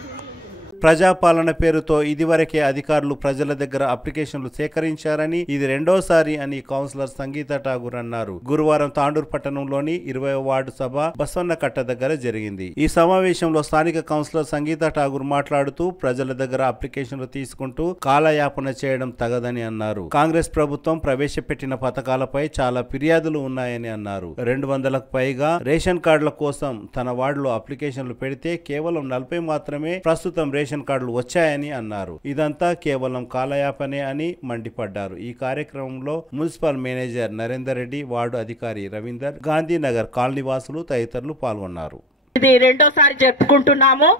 ప్రజాపాలన పేరుతో ఇదివరకే అధికారులు ప్రజల దగ్గర అప్లికేషన్లు సేకరించారని, ఇది రెండోసారి అని కౌన్సిలర్ సంగీత ఠాగూర్ అన్నారు. గురువారం తాండూర్ పట్టణంలోని 20వ వార్డు సభ బసవన్నకట్ట దగ్గర జరిగింది. ఈ సమావేశంలో స్థానిక కౌన్సిలర్ సంగీత ఠాగూర్ మాట్లాడుతూ ప్రజల దగ్గర అప్లికేషన్లు తీసుకుంటూ కాలయాపన చేయడం తగదని అన్నారు. కాంగ్రెస్ ప్రభుత్వం ప్రవేశపెట్టిన పథకాలపై చాలా ఫిర్యాదులు ఉన్నాయని అన్నారు. 200లకు పైగా రేషన్ కార్డుల కోసం తన వార్డులో అప్లికేషన్లు పెడితే కేవలం 40 మాత్రమే ప్రస్తుతం రేషన్ కార్డులు వచ్చాయని అన్నారు. ఇదంతా కేవలం కాలయాపనే అని మండిపడ్డారు. ఈ కార్యక్రమంలో municipal manager Narender Reddy, ward అధికారి రవీందర్, గాంధీనగర్ కాలనీ వాసులు తదితరులు పాల్గొన్నారు. ఇది రెండోసారి చెప్పుకుంటున్నాము.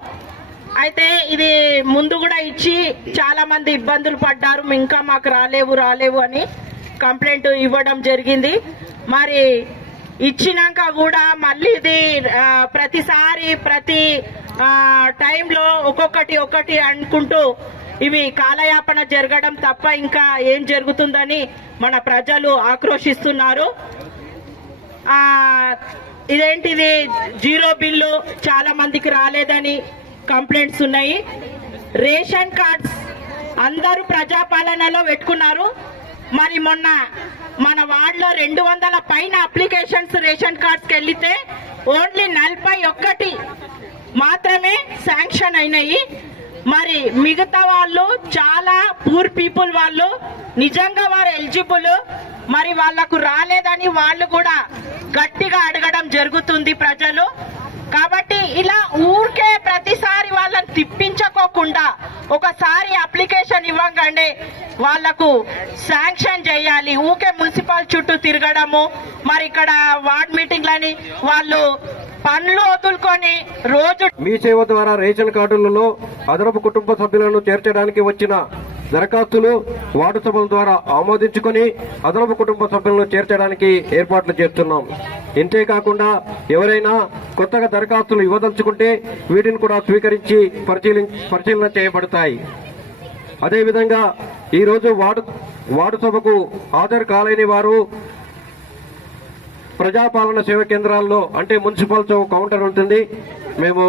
అయితే ఇది ముందు కూడా ఇచ్చి చాలా మంది ఇబ్బందులు పడ్డారు. ఇంకా మాకు రాలేవు అని కంప్లైంట్ ఇవ్వడం జరిగింది. మరి ఇచ్చినాక కూడా మళ్ళీ ఇది ప్రతిసారి ప్రతి టైంలో ఒక్కొక్కటి అనుకుంటూ ఇవి కాలయాపన జరగడం తప్ప ఇంకా ఏం జరుగుతుందని మన ప్రజలు ఆక్రోశిస్తున్నారు. ఇదేంటిది 0 బిల్లు చాలా మందికి రాలేదని కంప్లైంట్స్ ఉన్నాయి. రేషన్ కార్డ్స్ అందరూ ప్రజాపాలనలో పెట్టుకున్నారు, మరి మొన్న మన వార్డులో 200 పైన అప్లికేషన్స్ రేషన్ కార్డ్స్కి వెళ్తే ఓన్లీ 41 మాత్రమే శాంక్షన్ అయినాయి. మరి మిగతా వాళ్ళు చాలా పూర్ పీపుల్ వాళ్ళు నిజంగా వారు ఎలిజిబుల్, మరి వాళ్లకు రాలేదని వాళ్ళు కూడా గట్టిగా అడగడం జరుగుతుంది ప్రజలు. కాబట్టి ఇలా ఊరికే ప్రతిసారి వాళ్ళని తిప్పించుకోకుండా ఒకసారి అప్లికేషన్ ఇవ్వగానే వాళ్లకు శాంక్షన్ చేయాలి. ఊకే మున్సిపల్ చుట్టూ తిరగడము, మరి ఇక్కడ వార్డ్ మీటింగ్లని వాళ్ళు పనులు వదులుకొని రోజు మీ సేవ ద్వారా రేషన్ కార్డులలో అదనపు కుటుంబ సభ్యులను చేర్చడానికి వచ్చిన దరఖాస్తులు వార్డు సభల ద్వారా ఆమోదించుకొని అదనపు కుటుంబ సభ్యులను చేర్చడానికి ఏర్పాట్లు చేస్తున్నాం. ఇంతేకాకుండా ఎవరైనా కొత్తగా దరఖాస్తులు ఇవ్వదలుచుకుంటే వీటిని కూడా స్వీకరించి పరిశీలన చేయబడతాయి. అదేవిధంగా ఈరోజు వార్డు సభకు హాజరు కాలేని వారు ప్రజాపాలన సేవా కేంద్రాల్లో అంటే మున్సిపల్ కౌంటర్ ఉంటుంది. మేము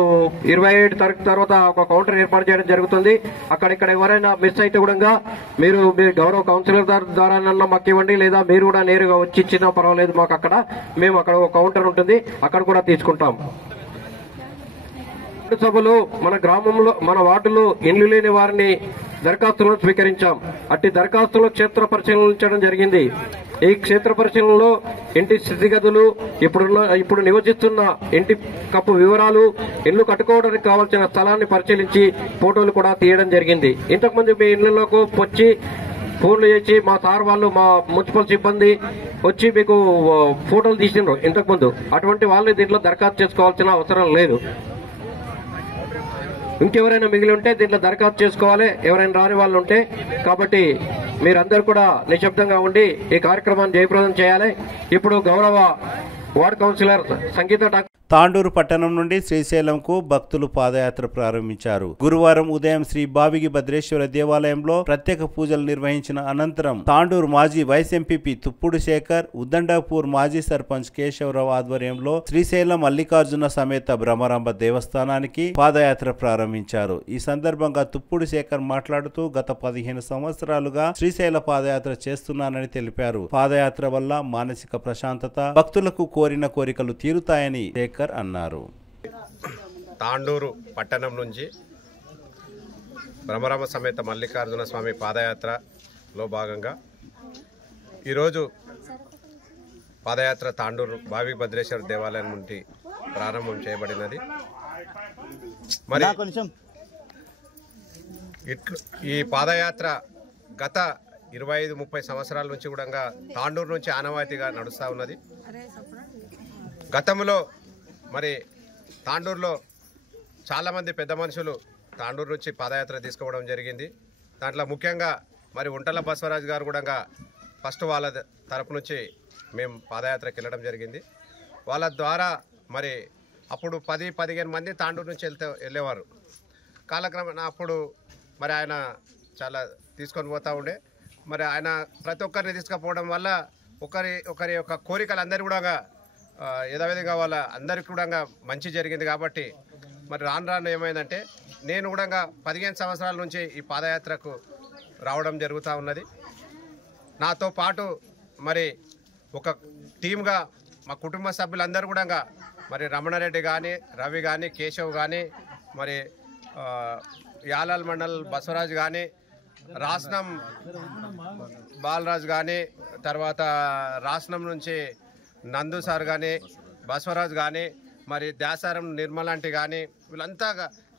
27 తారీఖు తర్వాత ఒక కౌంటర్ ఏర్పాటు చేయడం జరుగుతుంది. అక్కడిక్కడ ఎవరైనా మిస్ అయితే కూడా మీరు గౌరవ కౌన్సిలర్ ద్వారా మాకు ఇవ్వండి, లేదా మీరు కూడా నేరుగా వచ్చి ఇచ్చినా పర్వాలేదు. మాకు మేము అక్కడ ఒక కౌంటర్ ఉంటుంది, అక్కడ కూడా తీసుకుంటాం. సభలు మన గ్రామంలో మన వార్డులో ఇండ్లు లేని వారిని దరఖాస్తులను స్వీకరించాం. అట్టి దరఖాస్తులను క్షేత్ర పరిశీలించడం జరిగింది. ఈ క్షేత్ర పరిశీలనలో ఇంటి స్థితిగతులు, ఇప్పుడు నివసిస్తున్న ఇంటి కప్పు వివరాలు, ఇల్లు కట్టుకోవడానికి కావాల్సిన స్థలాన్ని పరిశీలించి ఫోటోలు కూడా తీయడం జరిగింది. ఇంతకుముందు మీ ఇళ్లలోకి వచ్చి ఫోన్లు చేసి మా సార్ వాళ్ళు, మా మున్సిపల్ సిబ్బంది వచ్చి మీకు ఫోటోలు తీసిండ్రు ఇంతకుముందు. అటువంటి వాళ్ళని దీంట్లో దరఖాస్తు చేసుకోవాల్సిన అవసరం లేదు. ఇంకెవరైనా మిగిలి ఉంటే దీంట్లో దరఖాస్తు చేసుకోవాలి, ఎవరైనా రాని వాళ్ళు ఉంటే. కాబట్టి మీరందరూ కూడా నిశ్శబ్దంగా ఉండి ఈ కార్యక్రమాన్ని జయప్రదం చేయాలి. ఇప్పుడు గౌరవ వార్డు కౌన్సిలర్ సంగీత తాండూరు పట్టణం నుండి శ్రీశైలంకు భక్తులు పాదయాత్ర ప్రారంభించారు. గురువారం ఉదయం శ్రీ బావిగి భద్రేశ్వర దేవాలయంలో ప్రత్యేక పూజలు నిర్వహించిన అనంతరం తాండూరు మాజీ వైస్ ఎంపీపీ తుప్పుడు శేఖర్, ఉద్దండాపూర్ మాజీ సర్పంచ్ కేశవరావు ఆధ్వర్యంలో శ్రీశైలం మల్లికార్జున సమేత బ్రహ్మరాంబ దేవస్థానానికి పాదయాత్ర ప్రారంభించారు. ఈ సందర్భంగా తుప్పుడు శేఖర్ మాట్లాడుతూ గత 15 సంవత్సరాలుగా శ్రీశైల పాదయాత్ర చేస్తున్నానని తెలిపారు. పాదయాత్ర వల్ల మానసిక ప్రశాంతత, భక్తులకు కోరిన కోరికలు తీరుతాయని శేఖర్ అన్నారు. తాండూరు పట్టణం నుంచి బ్రహ్మరామ సమేత మల్లికార్జున స్వామి పాదయాత్రలో భాగంగా ఈరోజు పాదయాత్ర తాండూరు బావి భద్రేశ్వర దేవాలయం నుండి ప్రారంభం చేయబడినది. మరి ఈ పాదయాత్ర గత 25-30 సంవత్సరాల నుంచి కూడా తాండూరు నుంచి ఆనవాయితీగా నడుస్తూ ఉన్నది. గతంలో మరి తాండూరులో చాలామంది పెద్ద మనుషులు తాండూరు నుంచి పాదయాత్ర తీసుకోవడం జరిగింది. దాంట్లో ముఖ్యంగా మరి ఉంటల బసవరాజు గారు కూడా ఫస్ట్ వాళ్ళ తరపు నుంచి మేము పాదయాత్రకి వెళ్ళడం జరిగింది. వాళ్ళ ద్వారా మరి అప్పుడు 10-15 మంది తాండూరు నుంచి వెళ్ళేవారు. కాలక్రమేణా అప్పుడు మరి ఆయన చాలా తీసుకొని పోతూ ఉండే. మరి ఆయన ప్రతి ఒక్కరిని తీసుకుపోవడం వల్ల ఒకరి యొక్క కోరికలు అందరూ కూడా యథావిధిగా వాళ్ళ అందరికీ కూడా మంచి జరిగింది. కాబట్టి మరి రాను ఏమైందంటే నేను కూడా 15 సంవత్సరాల నుంచి ఈ పాదయాత్రకు రావడం జరుగుతూ ఉన్నది. నాతో పాటు మరి ఒక టీమ్గా మా కుటుంబ సభ్యులందరూ కూడా మరి రమణారెడ్డి కానీ, రవి కానీ, కేశవ్ కానీ, మరి యాలాల్ మండల్ బసవరాజు కానీ, రాసనం బాలరాజు కానీ, తర్వాత రాసనం నుంచి నందు సార్ కానీ, బసవరాజు కానీ, మరి దాసారం నిర్మలాంటి కానీ, వీళ్ళంతా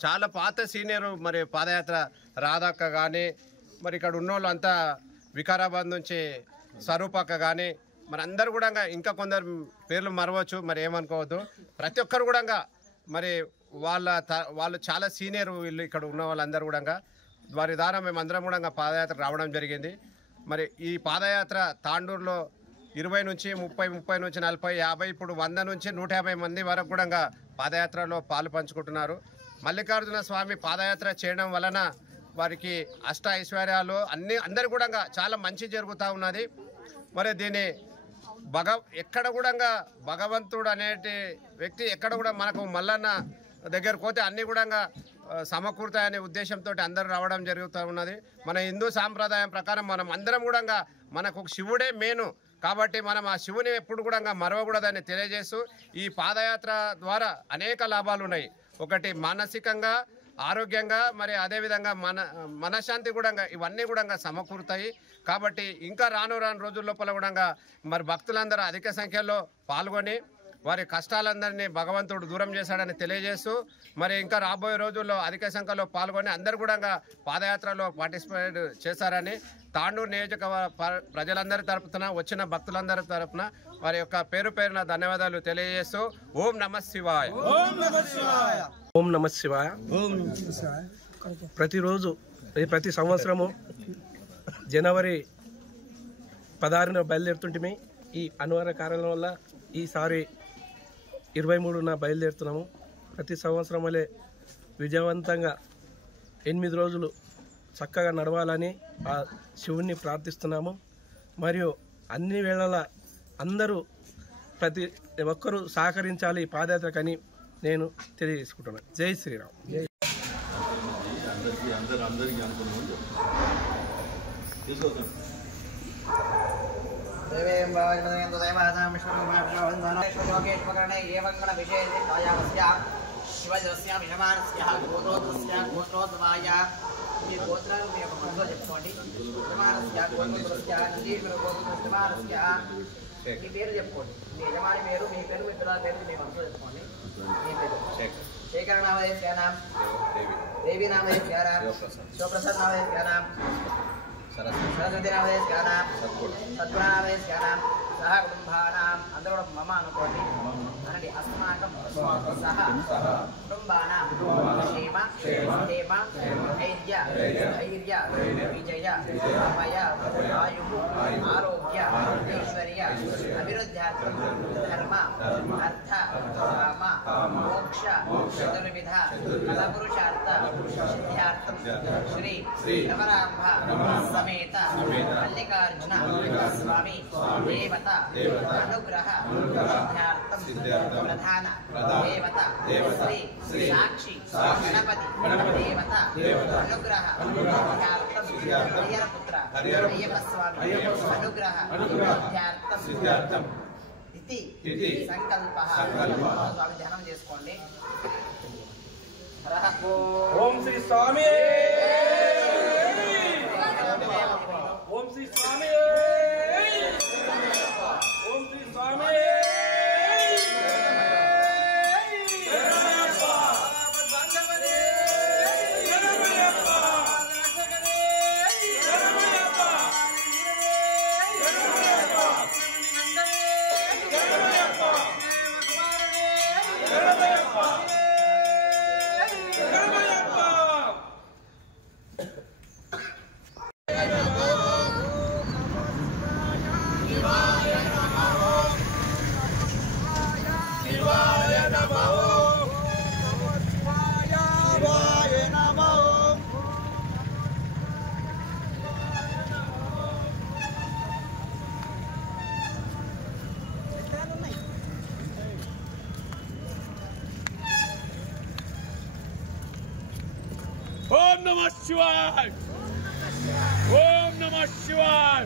చాలా పాత సీనియర్. మరి పాదయాత్ర రాధక్క కానీ, మరి ఇక్కడ ఉన్న వాళ్ళు అంతా వికారాబాద్ నుంచి స్వరూపక్క కానీ, మరి అందరు కూడా ఇంకా కొందరు పేర్లు మరవచ్చు, మరి ఏమనుకోవద్దు. ప్రతి ఒక్కరు కూడా మరి వాళ్ళు చాలా సీనియర్. వీళ్ళు ఇక్కడ ఉన్న వాళ్ళందరూ కూడా వారి ద్వారా మేమందరం కూడా పాదయాత్ర రావడం జరిగింది. మరి ఈ పాదయాత్ర తాండూరులో 20 నుంచి 30 నుంచి 40, 50, ఇప్పుడు 100 నుంచి 150 మంది వరకు కూడా పాదయాత్రలో పాలు పంచుకుంటున్నారు. మల్లికార్జున స్వామి పాదయాత్ర చేయడం వలన వారికి అష్ట ఐశ్వర్యాలు అందరు కూడా చాలా మంచి జరుగుతూ ఉన్నది. మరి దీని ఎక్కడ కూడా భగవంతుడు అనేటి వ్యక్తి ఎక్కడ కూడా మనకు మల్లన్న దగ్గరకు పోతే అన్ని కూడా సమకూరుతాయనే ఉద్దేశంతో అందరూ రావడం జరుగుతూ ఉన్నది. మన హిందూ సాంప్రదాయం ప్రకారం మనం అందరం కూడా మనకు శివుడే మేను కాబట్టి మనం ఆ శివుని ఎప్పుడు కూడా మరవకూడదని తెలియజేస్తూ ఈ పాదయాత్ర ద్వారా అనేక లాభాలు ఉన్నాయి. ఒకటి మానసికంగా, ఆరోగ్యంగా, మరి అదేవిధంగా మనశ్శాంతి కూడా ఇవన్నీ కూడా సమకూరుతాయి. కాబట్టి ఇంకా రాను రోజుల లోపల కూడా మరి భక్తులందరూ అధిక సంఖ్యలో పాల్గొని వారి కష్టాలందరినీ భగవంతుడు దూరం చేశాడని తెలియజేస్తూ మరి ఇంకా రాబోయే రోజుల్లో అధిక సంఖ్యలో పాల్గొని అందరూ కూడా పాదయాత్రలో పార్టిసిపేట్ చేశారని తాండూరు నియోజకవర్గ ప్రజలందరి తరపున వచ్చిన భక్తులందరి తరపున వారి యొక్క పేరున ధన్యవాదాలు తెలియజేస్తూ ఓం నమః శివాయ. ఓం నమః శివాయ. ప్రతిరోజు ప్రతి సంవత్సరము జనవరి 16న బయలుదేరుతుంటే ఈ అనివార్య కారణం వల్ల ఈసారి 23న బయలుదేరుతున్నాము. ప్రతి సంవత్సరం వలె విజయవంతంగా 8 రోజులు చక్కగా నడవాలని ఆ శివుణ్ణి ప్రార్థిస్తున్నాము. మరియు అన్ని వేళల అందరూ ప్రతి ఒక్కరూ సహకరించాలి ఈ పాదయాత్రకని నేను తెలియజేసుకుంటున్నాను. జై శ్రీరామ్. మీ పేరు చెప్పుకోండి. మీ యజమాని పేరు, మీ పేరు, మీ పిల్లల పేరు మీ మనసులో చెప్పుకోండి. మీ పేరు शेखर नाम है क्या नाम? देवी नाम है क्या नाम? शिवप्रसाद नाम है क्या नाम? सरस्वती नाम है क्या नाम? सद्गुण नाम है क्या नाम? सह कुटुंबानां अंदर मम अनुकोटि अनगे अस्माकं सह कुटुंबानां क्षेम क्षेम धैर्य विजय अभय आयुः आरोग्य ऐश्वर्य अभिवृद्ध्यार्थं धर्म अर्थ काम मोक्ष चतुर्विध फलपुरुषार्थ सिद्ध्यार्थं श्री नवरांभ समेत मल्लिकार्जुन स्वामी देवता अनुग्रह सिद्ध्यार्थं प्रधान देवता श्री साक्षी गणपति देवता अनुग्रह सिद्ध्यार्थं हरिहरपुत्र अय्यप्प स्वामी अनुग्रह सिद्ध्यार्थं इति संकल्पः. स्वामी ध्याనం చేసుకోండి. ఓం శ్రీ స్వామి. ఓం శ్రీ స్వామి. ఓం శ్రీ స్వామి. ओम नमः शिवाय. ओम नमः शिवाय.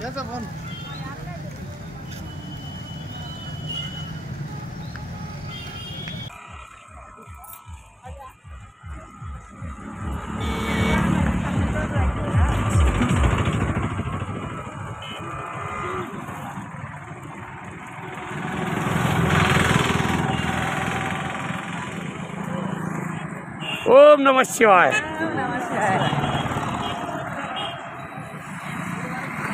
कैसा फोन ఓం నమ శివాయ.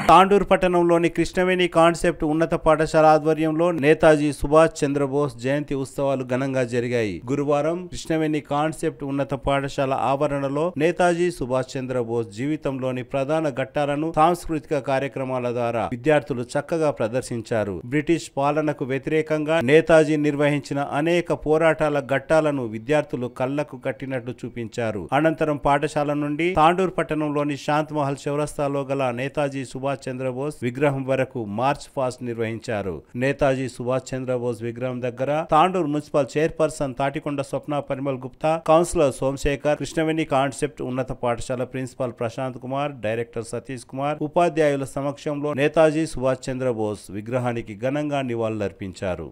తాండూరు పట్టణంలోని కృష్ణవేణి కాన్సెప్ట్ ఉన్నత పాఠశాల ఆధ్వర్యంలో నేతాజీ సుభాష్ చంద్రబోస్ జయంతి ఉత్సవాలు ఘనంగా జరిగాయి. గురువారం కృష్ణవేణి కాన్సెప్ట్ ఉన్నత పాఠశాల ఆవరణలో నేతాజీ సుభాష్ చంద్రబోస్ జీవితంలోని ప్రధాన ఘట్టాలను సాంస్కృతిక కార్యక్రమాల ద్వారా విద్యార్థులు చక్కగా ప్రదర్శించారు. బ్రిటిష్ పాలనకు వ్యతిరేకంగా నేతాజీ నిర్వహించిన అనేక పోరాటాల ఘట్టాలను విద్యార్థులు కళ్లకు కట్టినట్లు చూపించారు. అనంతరం పాఠశాల నుండి తాండూరు పట్టణంలోని శాంత్ మహల్ చౌరస్తాలో గల నేతాజీ సుభాష్ చంద్రబోస్ విగ్రహం వరకు మార్చ్ పాస్ట్ నిర్వహించారు. నేతాజీ సుభాష్ చంద్రబోస్ విగ్రహం దగ్గర తాండూరు మున్సిపల్ చైర్పర్సన్ తాటికొండ స్వప్న పరిమల్ గుప్తా, కౌన్సిలర్ సోమశేఖర్, కృష్ణవేణి కాన్సెప్ట్ ఉన్నత పాఠశాల ప్రిన్సిపల్ ప్రశాంత్ కుమార్, డైరెక్టర్ సతీష్ కుమార్, ఉపాధ్యాయుల సమక్షంలో నేతాజీ సుభాష్ చంద్రబోస్ విగ్రహానికి ఘనంగా నివాళులర్పించారు.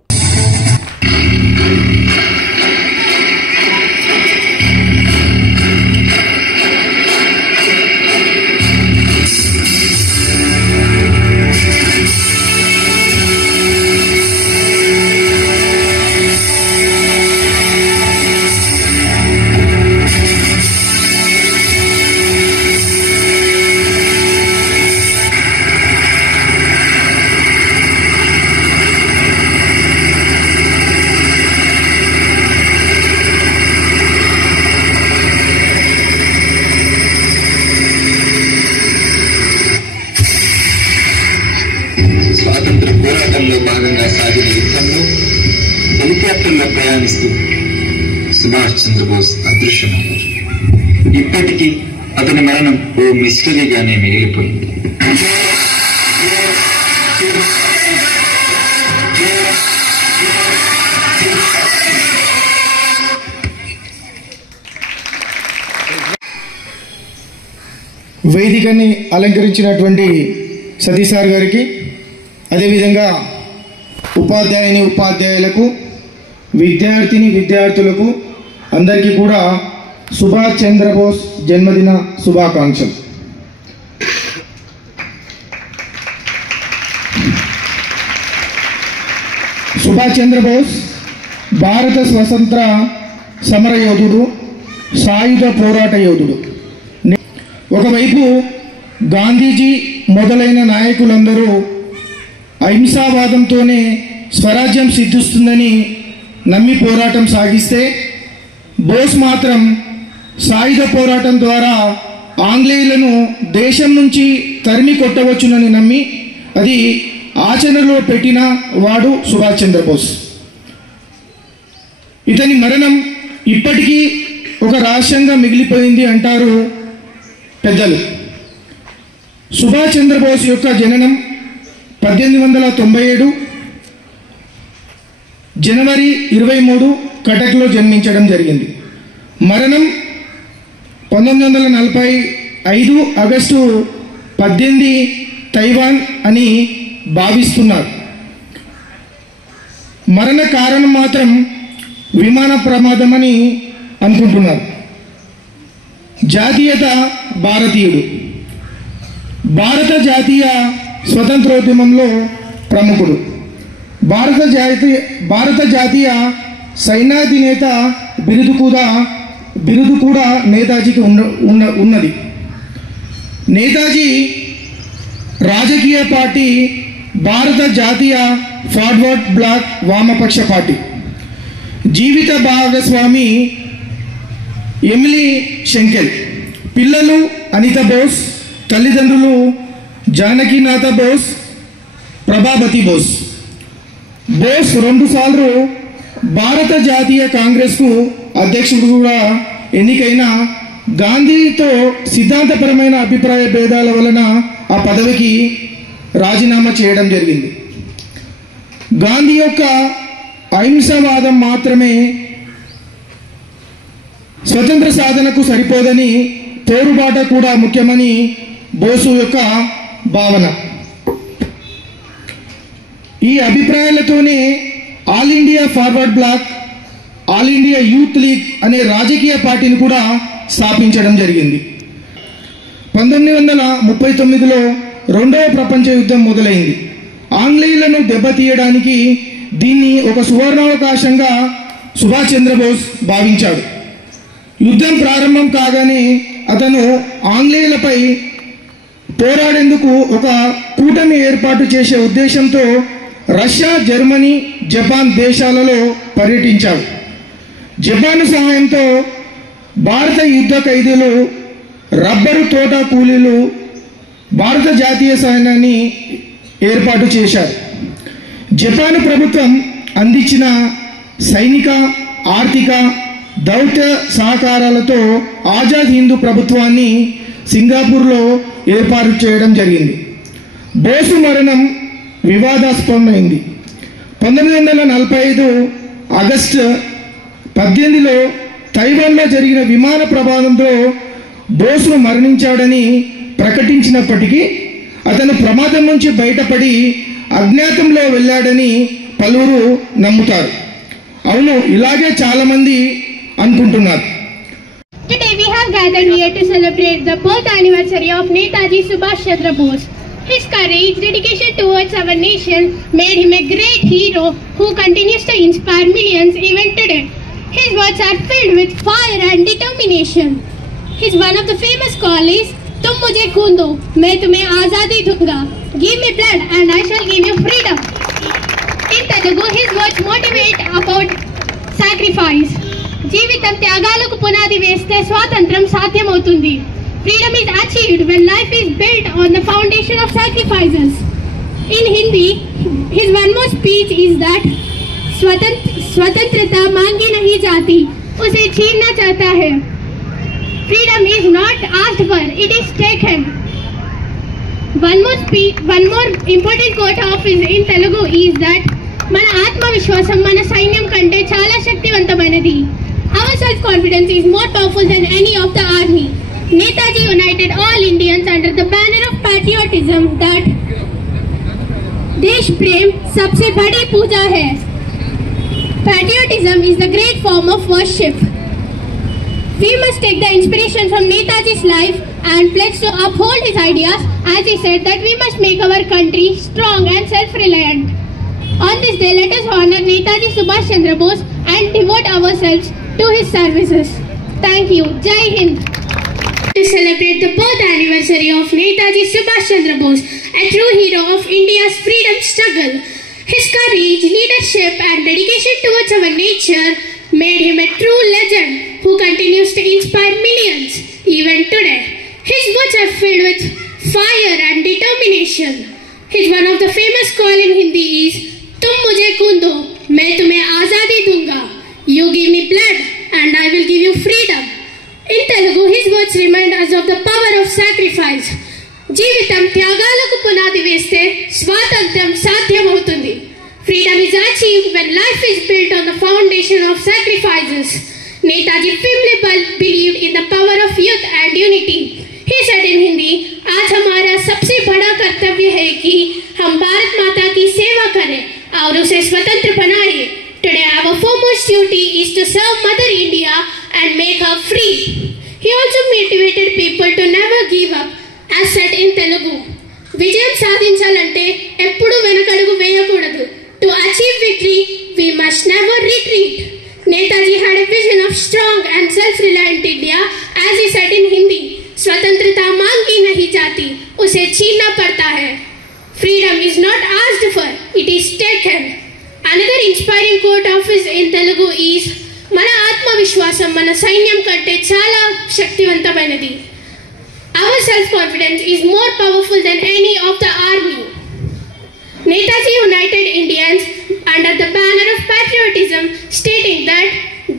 స్వాతంత్ర పోరాటంలో భాగంగా సాగిన యుద్ధంలో హెలికాప్టర్లో ప్రయాణిస్తూ సుభాష్ చంద్రబోస్ అదృశ్యమయ్యారు. ఇప్పటికీ అతని మరణం ఓ మిస్టరీగానే మిగిలిపోయింది. వేదికని అలంకరించినటువంటి సతీష్ సార్ గారికి, అదేవిధంగా ఉపాధ్యాయులకు, విద్యార్థులకు అందరికీ కూడా సుభాష్ చంద్రబోస్ జన్మదిన శుభాకాంక్షలు. సుభాష్ చంద్రబోస్ భారత స్వతంత్ర సమర యోధుడు, సాయుధ పోరాట యోధుడు. ఒకవైపు గాంధీజీ మొదలైన నాయకులందరూ అహింసావాదంతోనే స్వరాజ్యం సిద్ధిస్తుందని నమ్మి పోరాటం సాగిస్తే, బోస్ మాత్రం సాయుధ పోరాటం ద్వారా ఆంగ్లేయులను దేశం నుంచి తరిమి కొట్టవచ్చునని నమ్మి అది ఆచరణలో పెట్టిన వాడు సుభాష్ చంద్రబోస్. ఇతని మరణం ఇప్పటికీ ఒక రహస్యంగా మిగిలిపోయింది అంటారు పెద్దలు. సుభాష్ చంద్రబోస్ యొక్క జననం 1897 జనవరి 23 కటక్లో జన్మించడం జరిగింది. మరణం 1945 ఆగస్టు 18 తైవాన్ అని భావిస్తున్నారు. మరణ కారణం మాత్రం విమాన ప్రమాదమని అనుకుంటున్నారు. జాతీయత భారతీయుడు. భారత జాతీయ స్వతంత్రోద్యమంలో ప్రముఖుడు. భారత జాతీయ సైన్యాధినేత బిరుదు కూడా నేతాజీకి ఉన్నది. నేతాజీ రాజకీయ పార్టీ భారత జాతీయ ఫార్వర్డ్ బ్లాక్ వామపక్ష పార్టీ. జీవిత భాగస్వామి ఎమిలీ షెంకెల్. పిల్లలు అనిత బోస్, తల్లిదండ్రులు జానకీనాథ బోస్, ప్రభావతి బోస్. బోస్ 2 సార్లు భారత జాతీయ కాంగ్రెస్కు అధ్యక్షుడు కూడా ఎన్నికైన గాంధీతో సిద్ధాంతపరమైన అభిప్రాయ భేదాల వలన ఆ పదవికి రాజీనామా చేయడం జరిగింది. గాంధీ యొక్క అహింసావాదం మాత్రమే స్వతంత్ర సాధనకు సరిపోదని, పోరుబాట కూడా ముఖ్యమని బోసు యొక్క భావన. ఈ అభిప్రాయాలతోనే all India forward bloc, all India youth league అనే రాజకీయ పార్టీని కూడా స్థాపించడం జరిగింది. 1939లో రెండవ ప్రపంచ యుద్ధం మొదలైంది. ఆంగ్లేయులను దెబ్బతీయడానికి దీన్ని ఒక సువర్ణావకాశంగా సుభాష్ చంద్రబోస్ భావించాడు. యుద్ధం ప్రారంభం కాగానే అతను ఆంగ్లేయులపై పోరాడేందుకు ఒక కూటమి ఏర్పాటు చేసే ఉద్దేశంతో రష్యా, జర్మనీ, జపాన్ దేశాలలో పర్యటించాడు. జపాన్ సహాయంతో భారత యుద్ధ ఖైదీలు, రబ్బరు తోట కూలీలు భారత జాతీయ సైన్యాన్ని ఏర్పాటు చేశారు. జపాన్ ప్రభుత్వం అందించిన సైనిక, ఆర్థిక, దౌత్య సహకారాలతో ఆజాద్ హిందూ ప్రభుత్వాన్ని సింగపూర్లో ఏర్పాటు చేయడం జరిగింది. బోసు మరణం వివాదాస్పదమైంది. 1945 ఆగస్టు 18లో తైవాన్లో జరిగిన విమాన ప్రమాదంలో బోసు మరణించాడని ప్రకటించినప్పటికీ అతను ప్రమాదం నుంచి బయటపడి అజ్ఞాతంలో వెళ్ళాడని పలువురు నమ్ముతారు. అవును, ఇలాగే చాలా మంది అనుకుంటున్నారు. Today we have gathered here to celebrate the birth anniversary of Netaji Subhash Chandra Bose. His courage, dedication towards our nation made him a great hero who continues to inspire millions even today. His words are filled with fire and determination. His one of the famous call is "Tum mujhe khoon do, main tumhe azadi dunga. Give me blood and I shall give you freedom." In Telugu, his words motivate about sacrifice. జీవితం త్యాగాలకు పునాది వేస్తే స్వాతంత్రం సాధ్యమవుతుంది. Freedom is achieved when life is built on the foundation of sacrifices. In Hindi, his one more speech is that स्वतंत्रता मांगी नहीं जाती, उसे छीनना चाहता है. Freedom is not asked for, it is taken. One more important quote of his in Telugu is that మన ఆత్మవిశ్వాసం మన సైన్యం కంటే చాలా శక్తివంతమైనది. Our self-confidence is more powerful than any of the army. Netaji united all Indians under the banner of patriotism that देश प्रेम सबसे बड़ी पूजा है. Patriotism is the great form of worship. We must take the inspiration from Netaji's life and pledge to uphold his ideas, as he said that we must make our country strong and self-reliant. On this day, let us honor Netaji Subhash Chandra Bose and devote ourselves to his services. Thank you. Jai Hind. To celebrate the birth anniversary of Netaji Subhash Chandra Bose, a true hero of India's freedom struggle. His courage, leadership and dedication towards our nature made him a true legend who continues to inspire millions even today. His words are filled with fire and determination. His one of the famous call in Hindi is "Tum mujhe khoon do, main tumhe azadi dunga. You give me blood and I will give you freedom." In Telugu, his words remind us of the power of sacrifice. జీవితం త్యాగాలకు పునాది వేస్తే స్వాతంత్రం సాధ్యమవుతుంది. Freedom is achieved when life is built on the foundation of sacrifices. Netaji firmly believed in the power of youth and unity. He said in Hindi, "आज हमारा सबसे बड़ा कर्तव्य है कि हम भारत माता की सेवा करें और उसे स्वतंत्र बनाएं. Today our foremost duty is to serve Mother India and make her free." He also motivated people to never give up, as said in Telugu, "విజయం సాధించాలంటే ఎప్పుడు వెనకడుగు వేయకూడదు. To achieve victory, we must never retreat." Netaji had a vision of strong and self-reliant India, as he said in Hindi, "स्वतंत्रता मांगी नहीं जाती, उसे छीनना पड़ता है." Freedom is not asked for, it is taken. Another inspiring quote of his in Telugu is, "మన ఆత్మవిశ్వాసం మన సైన్యం కంటే చాలా శక్తివంతమైనది." Our self-confidence is more powerful than any of the army. Netaji united Indians under the banner of patriotism, stating that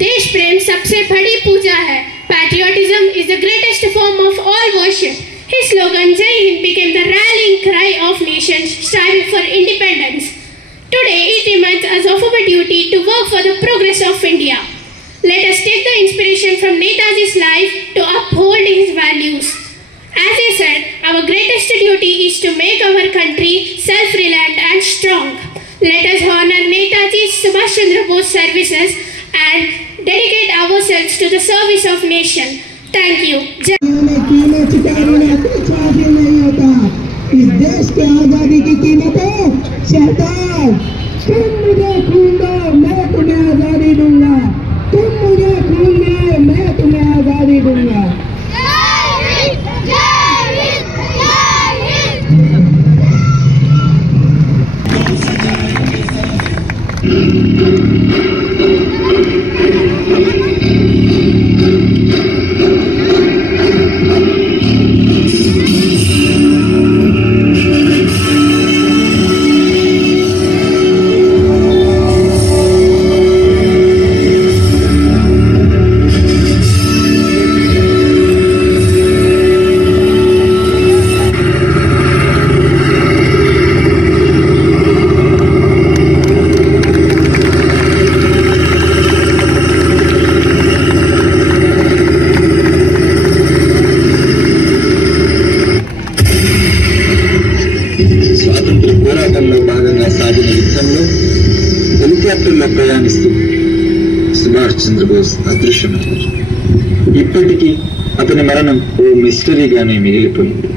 देश प्रेम सबसे बड़ी पूजा है. Patriotism is the greatest form of all worship. His slogan Jai Hind became the rallying cry of nations striving for independence. Today it reminds us of our duty to work for the progress of India. Let us take the inspiration from Netaji's life to uphold his values. As he said, our greatest duty is to make our country self-reliant and strong. Let us honor Netaji Subhash Chandra Bose services and dedicate ourselves to the service of nation. Thank you. इस देश के आजादी की कीमत है शहजाद। तुम मुझे खून दो, मैं तुम्हें आजादी दूंगा। तुम मुझे खून दे, मैं तुम्हें आजादी दूंगा। హెలికాప్టర్లో ప్రయాణిస్తూ సుభాష్ చంద్రబోస్ అదృశ్యమయ్యారు. ఇప్పటికీ అతని మరణం ఓ మిస్టరీగానే మిగిలిపోయింది.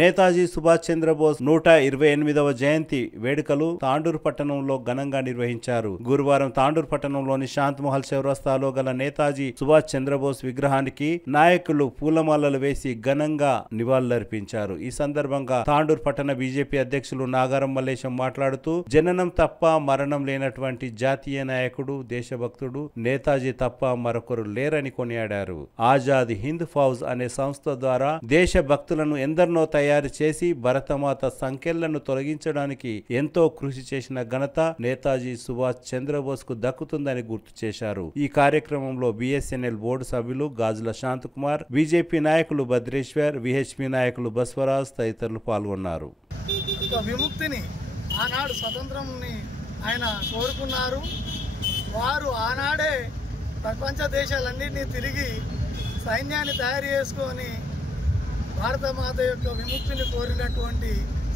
నేతాజీ సుభాష్ చంద్రబోస్ 128వ జయంతి వేడుకలు తాండూరు పట్టణంలో ఘనంగా నిర్వహించారు. గురువారం తాండూరు పట్టణంలోని శాంత్ మహల్ చౌరస్తాలో గల నేతాజీ సుభాష్ చంద్రబోస్ విగ్రహానికి నాయకులు పూలమాలలు వేసి ఘనంగా నివాళులర్పించారు. ఈ సందర్భంగా తాండూరు పట్టణ బీజేపీ అధ్యక్షులు నాగారం మల్లేశం మాట్లాడుతూ జననం తప్ప మరణం లేనటువంటి జాతీయ నాయకుడు, దేశభక్తుడు నేతాజీ తప్ప మరొకరు లేరని కొనియాడారు. ఆజాద్ హింద్ ఫౌజ్ అనే సంస్థ ద్వారా దేశభక్తులను ఎందరినో తయారు చేసి భరతమాత సంఖ్యలను తొలగించడానికి ఎంతో కృషి చేసిన ఘనత నేతాజీ సుభాష్ చంద్రబోస్ కు దక్కుతుందని గుర్తు చేశారు. ఈ కార్యక్రమంలో బిఎస్ఎన్ఎల్ బోర్డు సభ్యులు గాజుల శాంతకుమార్, బీజేపీ నాయకులు భద్రేశ్వర్, విహెచ్పి నాయకులు బస్వరాజ్ తదితరులు పాల్గొన్నారు. విముక్తిని ఆనాడు స్వతంత్రంని ఆయన కోరుకున్నారు. వారు ఆనాడే ప్రపంచ దేశాలన్నింటినీ తిరిగి సైన్యాన్ని తయారు చేసుకొని భారతమాత యొక్క విముక్తిని కోరినటువంటి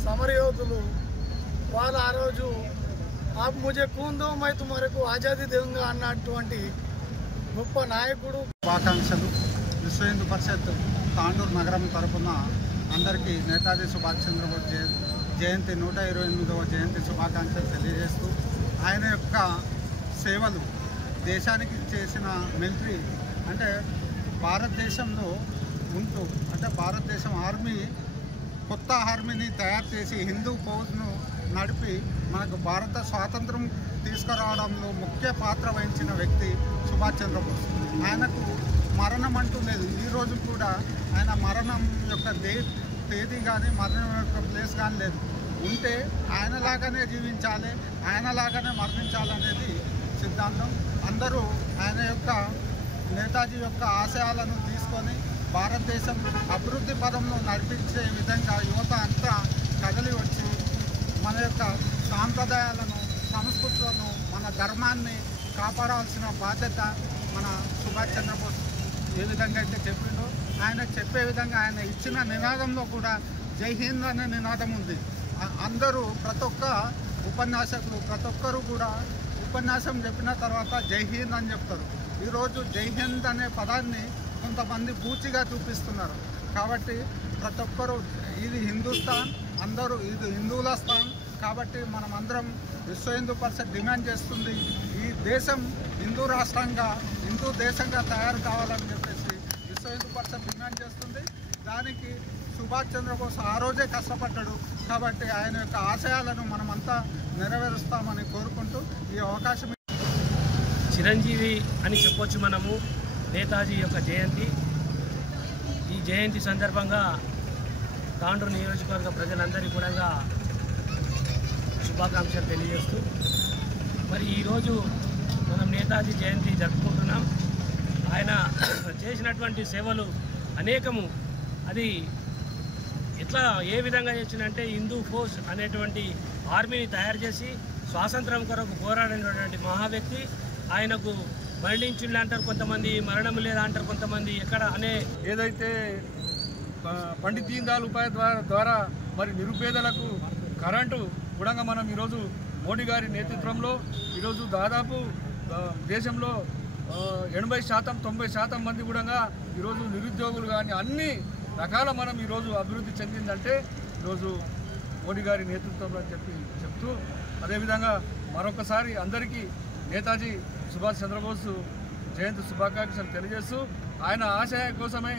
సమరయోధులు వాళ్ళు. ఆ రోజు ఆప్ ముజే కూందో మై తుమరకు ఆజాదీ దేవుంగా అన్నటువంటి గొప్ప నాయకుడు. శుభాకాంక్షలు. విశ్వ హిందూ పరిషత్ తాండూరు నగరం తరఫున అందరికీ నేతాజీ సుభాష్ చంద్రబోస్ జయంతి 128వ జయంతి శుభాకాంక్షలు తెలియజేస్తూ ఆయన యొక్క సేవలు దేశానికి చేసిన మిలిటరీ అంటే భారతదేశంలో ఉంటూ అంటే భారతదేశం ఆర్మీ కొత్త ఆర్మీని తయారు చేసి హిందూ ఫౌజ్ను నడిపి మనకు భారత స్వాతంత్రం తీసుకురావడంలో ముఖ్య పాత్ర వహించిన వ్యక్తి సుభాష్ చంద్రబోస్. ఆయనకు మరణం అంటూ లేదు. ఈరోజు కూడా ఆయన మరణం యొక్క తేదీ కానీ మరణం యొక్క ప్లేస్ కానీ లేదు. ఉంటే ఆయనలాగానే జీవించాలి, ఆయనలాగానే మరణించాలనేది సిద్ధాంతం. అందరూ ఆయన యొక్క నేతాజీ యొక్క ఆశయాలను తీసుకొని భారతదేశం అభివృద్ధి పదంలో నడిపించే విధంగా యువత అంతా కదలి వచ్చి మన యొక్క సాంప్రదాయాలను, సంస్కృతులను, మన ధర్మాన్ని కాపాడాల్సిన బాధ్యత మన సుభాష్ చంద్రబోస్ ఏ విధంగా అయితే చెప్పిండో ఆయన చెప్పే విధంగా ఆయన ఇచ్చిన నినాదంలో కూడా జై హింద్ అనే నినాదం ఉంది. అందరూ ప్రతి ఒక్క ఉపన్యాసకులు ప్రతి ఒక్కరూ కూడా ఉపన్యాసం చెప్పిన తర్వాత జై హింద్ అని చెప్తారు. ఈరోజు జై హింద్ అనే పదాన్ని కొంతమంది పూచిగా చూపిస్తున్నారు. కాబట్టి ప్రతి ఒక్కరూ ఇది హిందుస్థాన్, అందరూ ఇది హిందువుల స్థాన్. కాబట్టి మనం అందరం విశ్వ హిందూ పరిషత్ డిమాండ్ చేస్తుంది ఈ దేశం హిందూ రాష్ట్రంగా, హిందూ దేశంగా తయారు కావాలని చెప్పేసి విశ్వ హిందూ పరిషత్ డిమాండ్ చేస్తుంది. దానికి సుభాష్ చంద్రబోస్ ఆ రోజే కష్టపడ్డాడు. కాబట్టి ఆయన యొక్క ఆశయాలను మనమంతా నెరవేరుస్తామని కోరుకుంటూ ఈ అవకాశం చిరంజీవి అని చెప్పొచ్చు మనము. నేతాజీ యొక్క జయంతి, ఈ జయంతి సందర్భంగా తాండూరు నియోజకవర్గ ప్రజలందరికీ కూడా శుభాకాంక్షలు తెలియజేస్తూ మరి ఈరోజు మనం నేతాజీ జయంతి జరుపుకుంటున్నాం. ఆయన చేసినటువంటి సేవలు అనేకము. అది ఎట్లా ఏ విధంగా చేసినంటే హిందూ ఫోర్స్ అనేటువంటి ఆర్మీని తయారు చేసి స్వాతంత్రం కొరకు పోరాడినటువంటి మహా వ్యక్తి. ఆయనకు మరణించింది అంటారు కొంతమంది, మరణం లేదా అంటారు కొంతమంది. ఎక్కడ అనే ఏదైతే పండిత్ దీన్ దయాళ్ ఉపాధ్యాయ ద్వారా మరి నిరుపేదలకు కరెంటు కూడా మనం ఈరోజు మోడీ గారి నేతృత్వంలో ఈరోజు దాదాపు దేశంలో 80% 90% మంది కూడా ఈరోజు నిరుద్యోగులు కానీ అన్ని రకాల మనం ఈరోజు అభివృద్ధి చెందిందంటే ఈరోజు మోడీ గారి నేతృత్వంలో అని చెప్తూ అదేవిధంగా మరొకసారి అందరికీ నేతాజీ సుభాష్ చంద్రబోస్ జయంతి శుభాకాంక్షలు తెలియజేస్తూ ఆయన ఆశయ కోసమే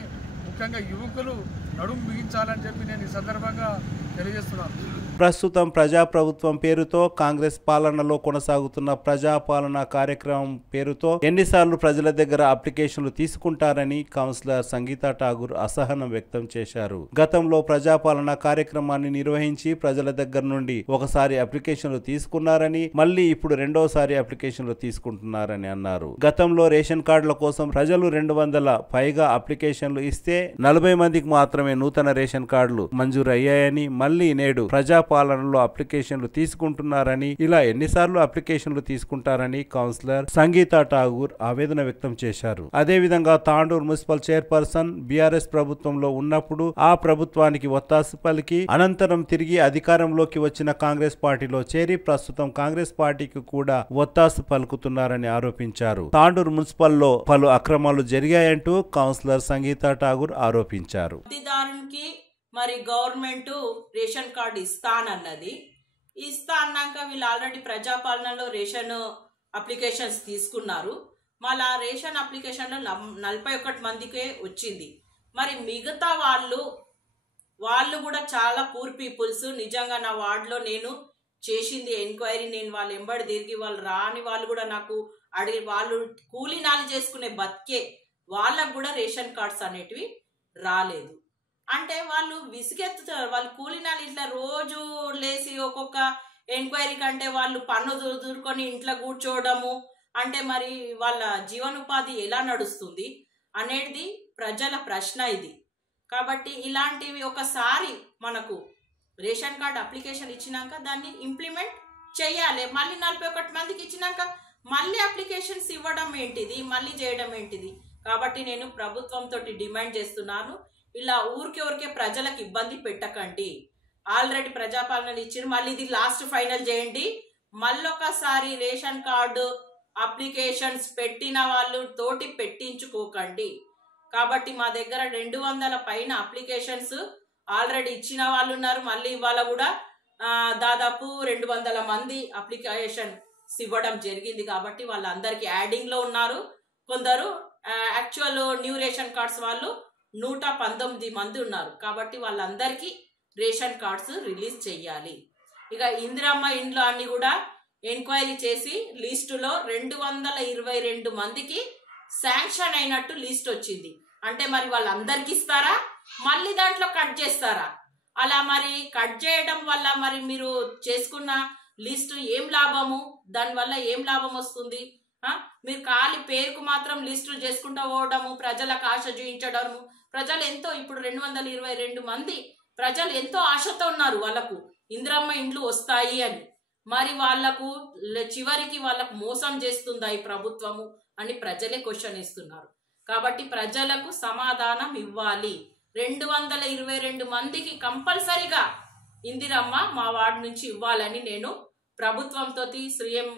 ముఖ్యంగా యువకులు నడుము బిగించాలని చెప్పి నేను ఈ సందర్భంగా తెలియజేస్తున్నాను. ప్రస్తుతం ప్రజాప్రభుత్వం పేరుతో కాంగ్రెస్ పాలనలో కొనసాగుతున్న ప్రజాపాలన కార్యక్రమం పేరుతో ఎన్నిసార్లు ప్రజల దగ్గర అప్లికేషన్లు తీసుకుంటారని కౌన్సిలర్ సంగీత ఠాగూర్ అసహనం వ్యక్తం చేశారు. గతంలో ప్రజాపాలన కార్యక్రమాన్ని నిర్వహించి ప్రజల దగ్గర నుండి ఒకసారి అప్లికేషన్లు తీసుకున్నారని మళ్ళీ ఇప్పుడు రెండోసారి అప్లికేషన్లు తీసుకుంటున్నారని అన్నారు. గతంలో రేషన్ కార్డుల కోసం ప్రజలు 200 పైగా అప్లికేషన్లు ఇస్తే 40 మందికి మాత్రమే నూతన రేషన్ కార్డులు మంజూరు అయ్యాయని మళ్ళీ నేడు ప్రజాపాలనలో అప్లికేషన్లు తీసుకుంటున్నారని ఇలా ఎన్నిసార్లు అప్లికేషన్లు తీసుకుంటారని కౌన్సిలర్ సంగీత ఠాగూర్ ఆవేదన వ్యక్తం చేశారు. అదేవిధంగా తాండూరు మున్సిపల్ చైర్పర్సన్ బీఆర్ఎస్ ప్రభుత్వంలో ఉన్నప్పుడు ఆ ప్రభుత్వానికి ఒత్తాసు పలికి అనంతరం తిరిగి అధికారంలోకి వచ్చిన కాంగ్రెస్ పార్టీలో చేరి ప్రస్తుతం కాంగ్రెస్ పార్టీకి కూడా ఒత్తాసు పలుకుతున్నారని ఆరోపించారు. తాండూరు మున్సిపల్లో పలు అక్రమాలు జరిగాయంటూ కౌన్సిలర్ సంగీత ఠాగూర్ ఆరోపించారు. మరి గవర్నమెంట్ రేషన్ కార్డు ఇస్తానన్నది. ఇస్తా అన్నాక వీళ్ళు ఆల్రెడీ ప్రజాపాలనలో రేషన్ అప్లికేషన్స్ తీసుకున్నారు. మళ్ళీ ఆ రేషన్ అప్లికేషన్లో 41 మందికే వచ్చింది. మరి మిగతా వాళ్ళు కూడా చాలా పూర్ పీపుల్స్. నిజంగా నా వార్డులో నేను చేసింది ఎంక్వైరీ, నేను వాళ్ళు ఎంబడి తిరిగి వాళ్ళు రాని వాళ్ళు కూడా నాకు అడిగి వాళ్ళు కూలీనాలు చేసుకునే బతికే వాళ్ళకు కూడా రేషన్ కార్డ్స్ అనేటివి రాలేదు. అంటే వాళ్ళు విసిగెత్తుతారు. వాళ్ళు కూలినాలు ఇట్లా రోజు లేసి ఒక్కొక్క ఎంక్వైరీ కంటే వాళ్ళు పన్ను దూరుకొని ఇంట్లో కూర్చోవడము అంటే మరి వాళ్ళ జీవనోపాధి ఎలా నడుస్తుంది అనేది ప్రజల ప్రశ్న ఇది. కాబట్టి ఇలాంటివి ఒకసారి మనకు రేషన్ కార్డు అప్లికేషన్ ఇచ్చినాక దాన్ని ఇంప్లిమెంట్ చేయాలి. మళ్ళీ 41 మందికి ఇచ్చినాక మళ్ళీ అప్లికేషన్స్ ఇవ్వడం ఏంటిది, మళ్ళీ చేయడం ఏంటిది? కాబట్టి నేను ప్రభుత్వంతో డిమాండ్ చేస్తున్నాను, ఇలా ఊరికే ప్రజలకు ఇబ్బంది పెట్టకండి. ఆల్రెడీ ప్రజాపాలన ఇచ్చారు, మళ్ళీ ఇది లాస్ట్ ఫైనల్ చేయండి. మళ్ళొకసారి రేషన్ కార్డు అప్లికేషన్స్ పెట్టిన వాళ్ళు తోటి పెట్టించుకోకండి. కాబట్టి మా దగ్గర 200 పైన అప్లికేషన్స్ ఆల్రెడీ ఇచ్చిన వాళ్ళు ఉన్నారు. మళ్ళీ ఇవాళ కూడా దాదాపు 200 మంది అప్లికేషన్ ఇవ్వడం జరిగింది. కాబట్టి వాళ్ళందరికీ యాడింగ్లో ఉన్నారు. కొందరు యాక్చువల్ న్యూ రేషన్ కార్డ్స్ వాళ్ళు 119 మంది ఉన్నారు. కాబట్టి వాళ్ళందరికీ రేషన్ కార్డ్స్ రిలీజ్ చెయ్యాలి. ఇక ఇందిరమ్మ ఇండ్లు అన్ని కూడా ఎంక్వైరీ చేసి లిస్టులో 222 మందికి శాంక్షన్ అయినట్టు లిస్ట్ వచ్చింది. అంటే మరి వాళ్ళందరికి ఇస్తారా, మళ్ళీ దాంట్లో కట్ చేస్తారా? అలా మరి కట్ చేయడం వల్ల మరి మీరు చేసుకున్న లిస్టు ఏం లాభము, దానివల్ల ఏం లాభం వస్తుంది? మీరు ఖాళీ పేరుకు మాత్రం లిస్టులు చేసుకుంటూ పోవడము, ప్రజలకు ఆశ చూపించడము. ప్రజలు ఎంతో ఇప్పుడు 222 మంది ప్రజలు ఎంతో ఆశతో ఉన్నారు వాళ్ళకు ఇందిరమ్మ ఇండ్లు వస్తాయి అని. మరి వాళ్లకు చివరికి వాళ్ళకు మోసం చేస్తుందా ఈ ప్రభుత్వము అని ప్రజలే క్వశ్చన్ ఇస్తున్నారు. కాబట్టి ప్రజలకు సమాధానం ఇవ్వాలి. 222 మందికి కంపల్సరిగా ఇందిరమ్మ మా వార్డు నుంచి ఇవ్వాలని నేను ప్రభుత్వంతో సీఎం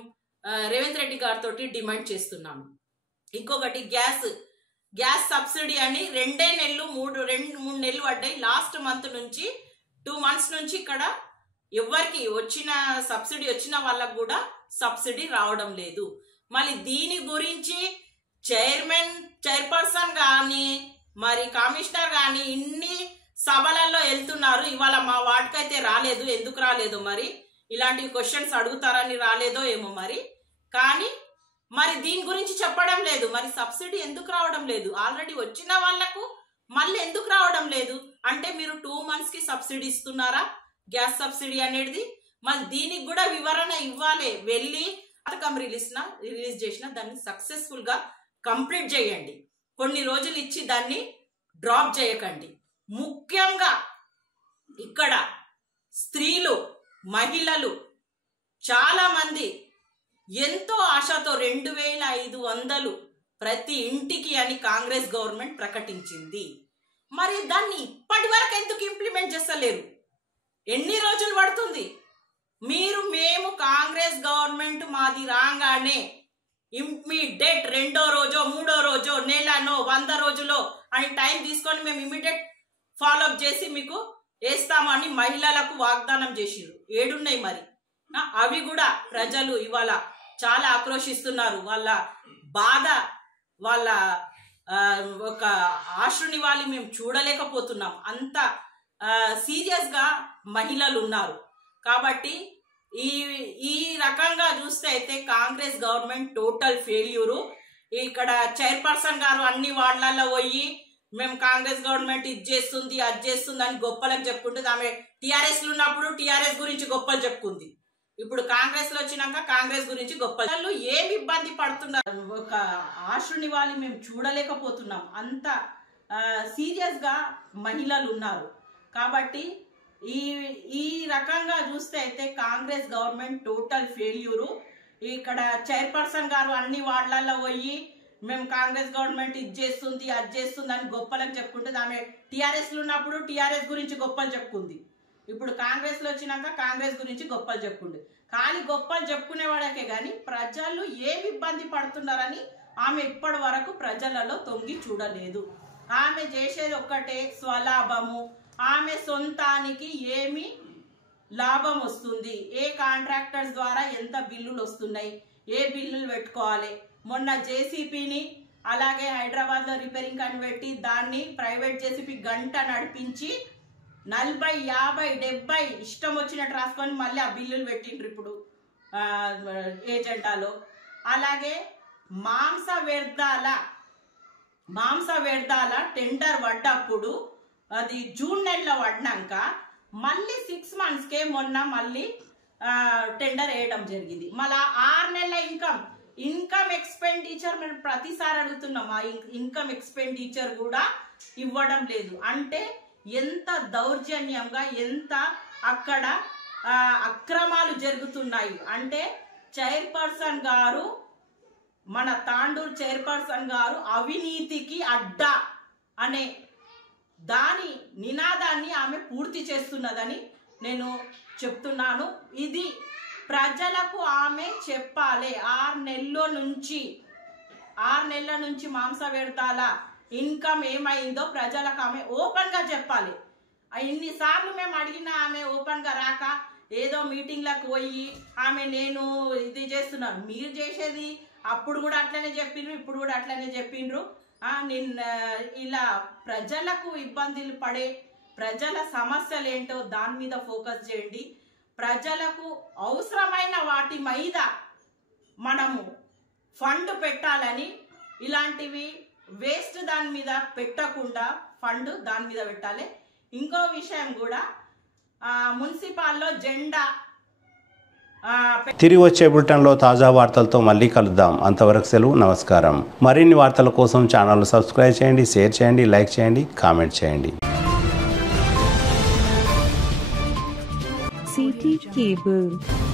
రేవంత్ రెడ్డి గారితో డిమాండ్ చేస్తున్నాను. ఇంకొకటి గ్యాస్ సబ్సిడీ అని 2 నెలలు 3 నెలలు పడ్డాయి. లాస్ట్ మంత్ నుంచి 2 months నుంచి ఇక్కడ ఎవరికి వచ్చిన సబ్సిడీ వచ్చిన వాళ్ళకు కూడా సబ్సిడీ రావడం లేదు. మళ్ళీ దీని గురించి చైర్పర్సన్ కానీ మరి కమిషనర్ కానీ ఇన్ని సభలలో వెళ్తున్నారు. ఇవాళ మా వార్డుకైతే రాలేదు. ఎందుకు రాలేదో మరి, ఇలాంటి క్వశ్చన్స్ అడుగుతారని రాలేదో ఏమో మరి. కానీ మరి దీని గురించి చెప్పడం లేదు. మరి సబ్సిడీ ఎందుకు రావడం లేదు? ఆల్రెడీ వచ్చిన వాళ్లకు మళ్ళీ ఎందుకు రావడం లేదు? అంటే మీరు 2 months కి సబ్సిడీ ఇస్తున్నారా గ్యాస్ సబ్సిడీ అనేది? మరి దీనికి కూడా వివరణ ఇవ్వాలి. వెళ్ళి పథకం రిలీజ్ చేసిన దాన్ని సక్సెస్ఫుల్ గా కంప్లీట్ చేయండి. కొన్ని రోజులు ఇచ్చి దాన్ని డ్రాప్ చేయకండి. ముఖ్యంగా ఇక్కడ స్త్రీలు, మహిళలు చాలా మంది ఎంతో ఆశతో 2500 ప్రతి ఇంటికి అని కాంగ్రెస్ గవర్నమెంట్ ప్రకటించింది. మరి దాన్ని ఇప్పటి వరకు ఎందుకు ఇంప్లిమెంట్ చేస్తలేరు? ఎన్ని రోజులు పడుతుంది? మేము కాంగ్రెస్ గవర్నమెంట్ మాది రాగానే ఇమ్మీడియట్ 2వ రోజో 3వ రోజో నెలనో 100 రోజులో అని టైం తీసుకొని మేము ఇమ్మీడియట్ ఫాలోఅప్ చేసి మీకు వేస్తామని మహిళలకు వాగ్దానం చేసిరు. ఏడున్నాయి మరి? అవి కూడా ప్రజలు ఇవాళ చాలా ఆక్రోశిస్తున్నారు. వాళ్ళ బాధ, వాళ్ళ ఒక ఆశ్రుని వాళ్ళు మేము చూడలేకపోతున్నాం. అంత సీరియస్ గా మహిళలు ఉన్నారు. కాబట్టి ఈ రకంగా చూస్తే అయితే కాంగ్రెస్ గవర్నమెంట్ టోటల్ ఫెయిల్యూరు. ఇక్కడ చైర్పర్సన్ గారు అన్ని వార్డులలో పోయి మేము కాంగ్రెస్ గవర్నమెంట్ ఇది చేస్తుంది అది చేస్తుంది అని గొప్పలకు చెప్పుకుంటుంది. ఆమె టీఆర్ఎస్ లో ఉన్నప్పుడు టీఆర్ఎస్ గురించి గొప్పలు చెప్పుకుంది. ఇప్పుడు కాంగ్రెస్ లో వచ్చినాక కాంగ్రెస్ గురించి గొప్పలు. ఏమి ఇబ్బంది పడుతున్నారు? ఒక ఆశ్రుని వాళ్ళు మేము చూడలేకపోతున్నాం. అంత సీరియస్ గా మహిళలు ఉన్నారు. కాబట్టి ఈ రకంగా చూస్తే అయితే కాంగ్రెస్ గవర్నమెంట్ టోటల్ ఫెయిల్యూరు. ఇక్కడ చైర్పర్సన్ గారు అన్ని వార్డులలో పోయి మేము కాంగ్రెస్ గవర్నమెంట్ ఇది చేస్తుంది అది చేస్తుంది అని గొప్పలకు చెప్పుకుంటుంది. ఆమె టీఆర్ఎస్ లో ఉన్నప్పుడు టీఆర్ఎస్ గురించి గొప్పలు చెప్పుకుంది. ఇప్పుడు కాంగ్రెస్ లో వచ్చినాక కాంగ్రెస్ గురించి గొప్పలు చెప్పుకుంది. ఖాళీ గొప్పలు చెప్పుకునే వాళ్ళకే గాని ప్రజలు ఏమి ఇబ్బంది పడుతున్నారని ఆమె ఇప్పటి వరకు ప్రజలలో తొంగి చూడలేదు. ఆమె చేసేది ఒక్కటే స్వలాభము. ఆమె సొంతానికి ఏమి లాభం వస్తుంది, ఏ కాంట్రాక్టర్స్ ద్వారా ఎంత బిల్లులు వస్తున్నాయి, ఏ బిల్లులు పెట్టుకోవాలి. మొన్న జేసీపీని అలాగే హైదరాబాద్ లో రిపేరింగ్ అని పెట్టి దాన్ని ప్రైవేట్ జేసీపీ గంట నడిపించి 40, 50, 70 ఇష్టం వచ్చినట్టు రాసుకొని మళ్ళీ ఆ బిల్లులు పెట్టిండ్రు ఇప్పుడు ఏజెంటాలో. అలాగే మాంస వ్యర్థాల టెండర్ పడ్డప్పుడు అది జూన్ నెలలో పడినాక మళ్ళీ 6 monthsకే మొన్న మళ్ళీ టెండర్ వేయడం జరిగింది. మళ్ళా 6 నెలల ఇన్కమ్ ఎక్స్పెండిచర్ మనం ప్రతిసారి అడుగుతున్నాం. ఆ ఇన్కమ్ ఎక్స్పెండిచర్ కూడా ఇవ్వడం లేదు. అంటే ఎంత దౌర్జన్యంగా, ఎంత అక్కడ అక్రమాలు జరుగుతున్నాయి అంటే చైర్పర్సన్ గారు, మన తాండూరు చైర్పర్సన్ గారు అవినీతికి అడ్డా అనే దాని నినాదాన్ని ఆమె పూర్తి చేస్తున్నదని నేను చెప్తున్నాను. ఇది ప్రజలకు ఆమె చెప్పాలి. 6 నెలల నుంచి మాంస వ్యర్థాల ఇన్కమ్ ఏమైందో ప్రజలకు ఆమె ఓపెన్ గా చెప్పాలి. ఇన్నిసార్లు మేము అడిగినా ఆమె ఓపెన్ గా రాక ఏదో మీటింగ్లకు పోయి ఆమె నేను ఇది చేస్తున్నాను. మీరు చేసేది అప్పుడు కూడా అట్లనే చెప్పిండ్రు, ఇప్పుడు కూడా అట్లనే చెప్పిండ్రు. నిన్న ఇలా ప్రజలకు ఇబ్బందులు పడే ప్రజల సమస్యలు ఏంటో దాని మీద ఫోకస్ చేయండి. ప్రజలకు అవసరమైన వాటి మీద మనము ఫండ్ పెట్టాలని, ఇలాంటివి వేస్ట్ దాని మీద పెట్టకుండా ఫండ్ దాని మీద పెట్టాలి. ఇంకో విషయం కూడా మున్సిపాల్లో జెండా తిరిగి వచ్చే బులెటిన్లో తాజా వార్తలతో మళ్ళీ కలుద్దాం. అంతవరకు సెలవు, నమస్కారం. మరిన్ని వార్తల కోసం ఛానల్ సబ్స్క్రైబ్ చేయండి, షేర్ చేయండి, లైక్ చేయండి, కామెంట్ చేయండి. CT Cable.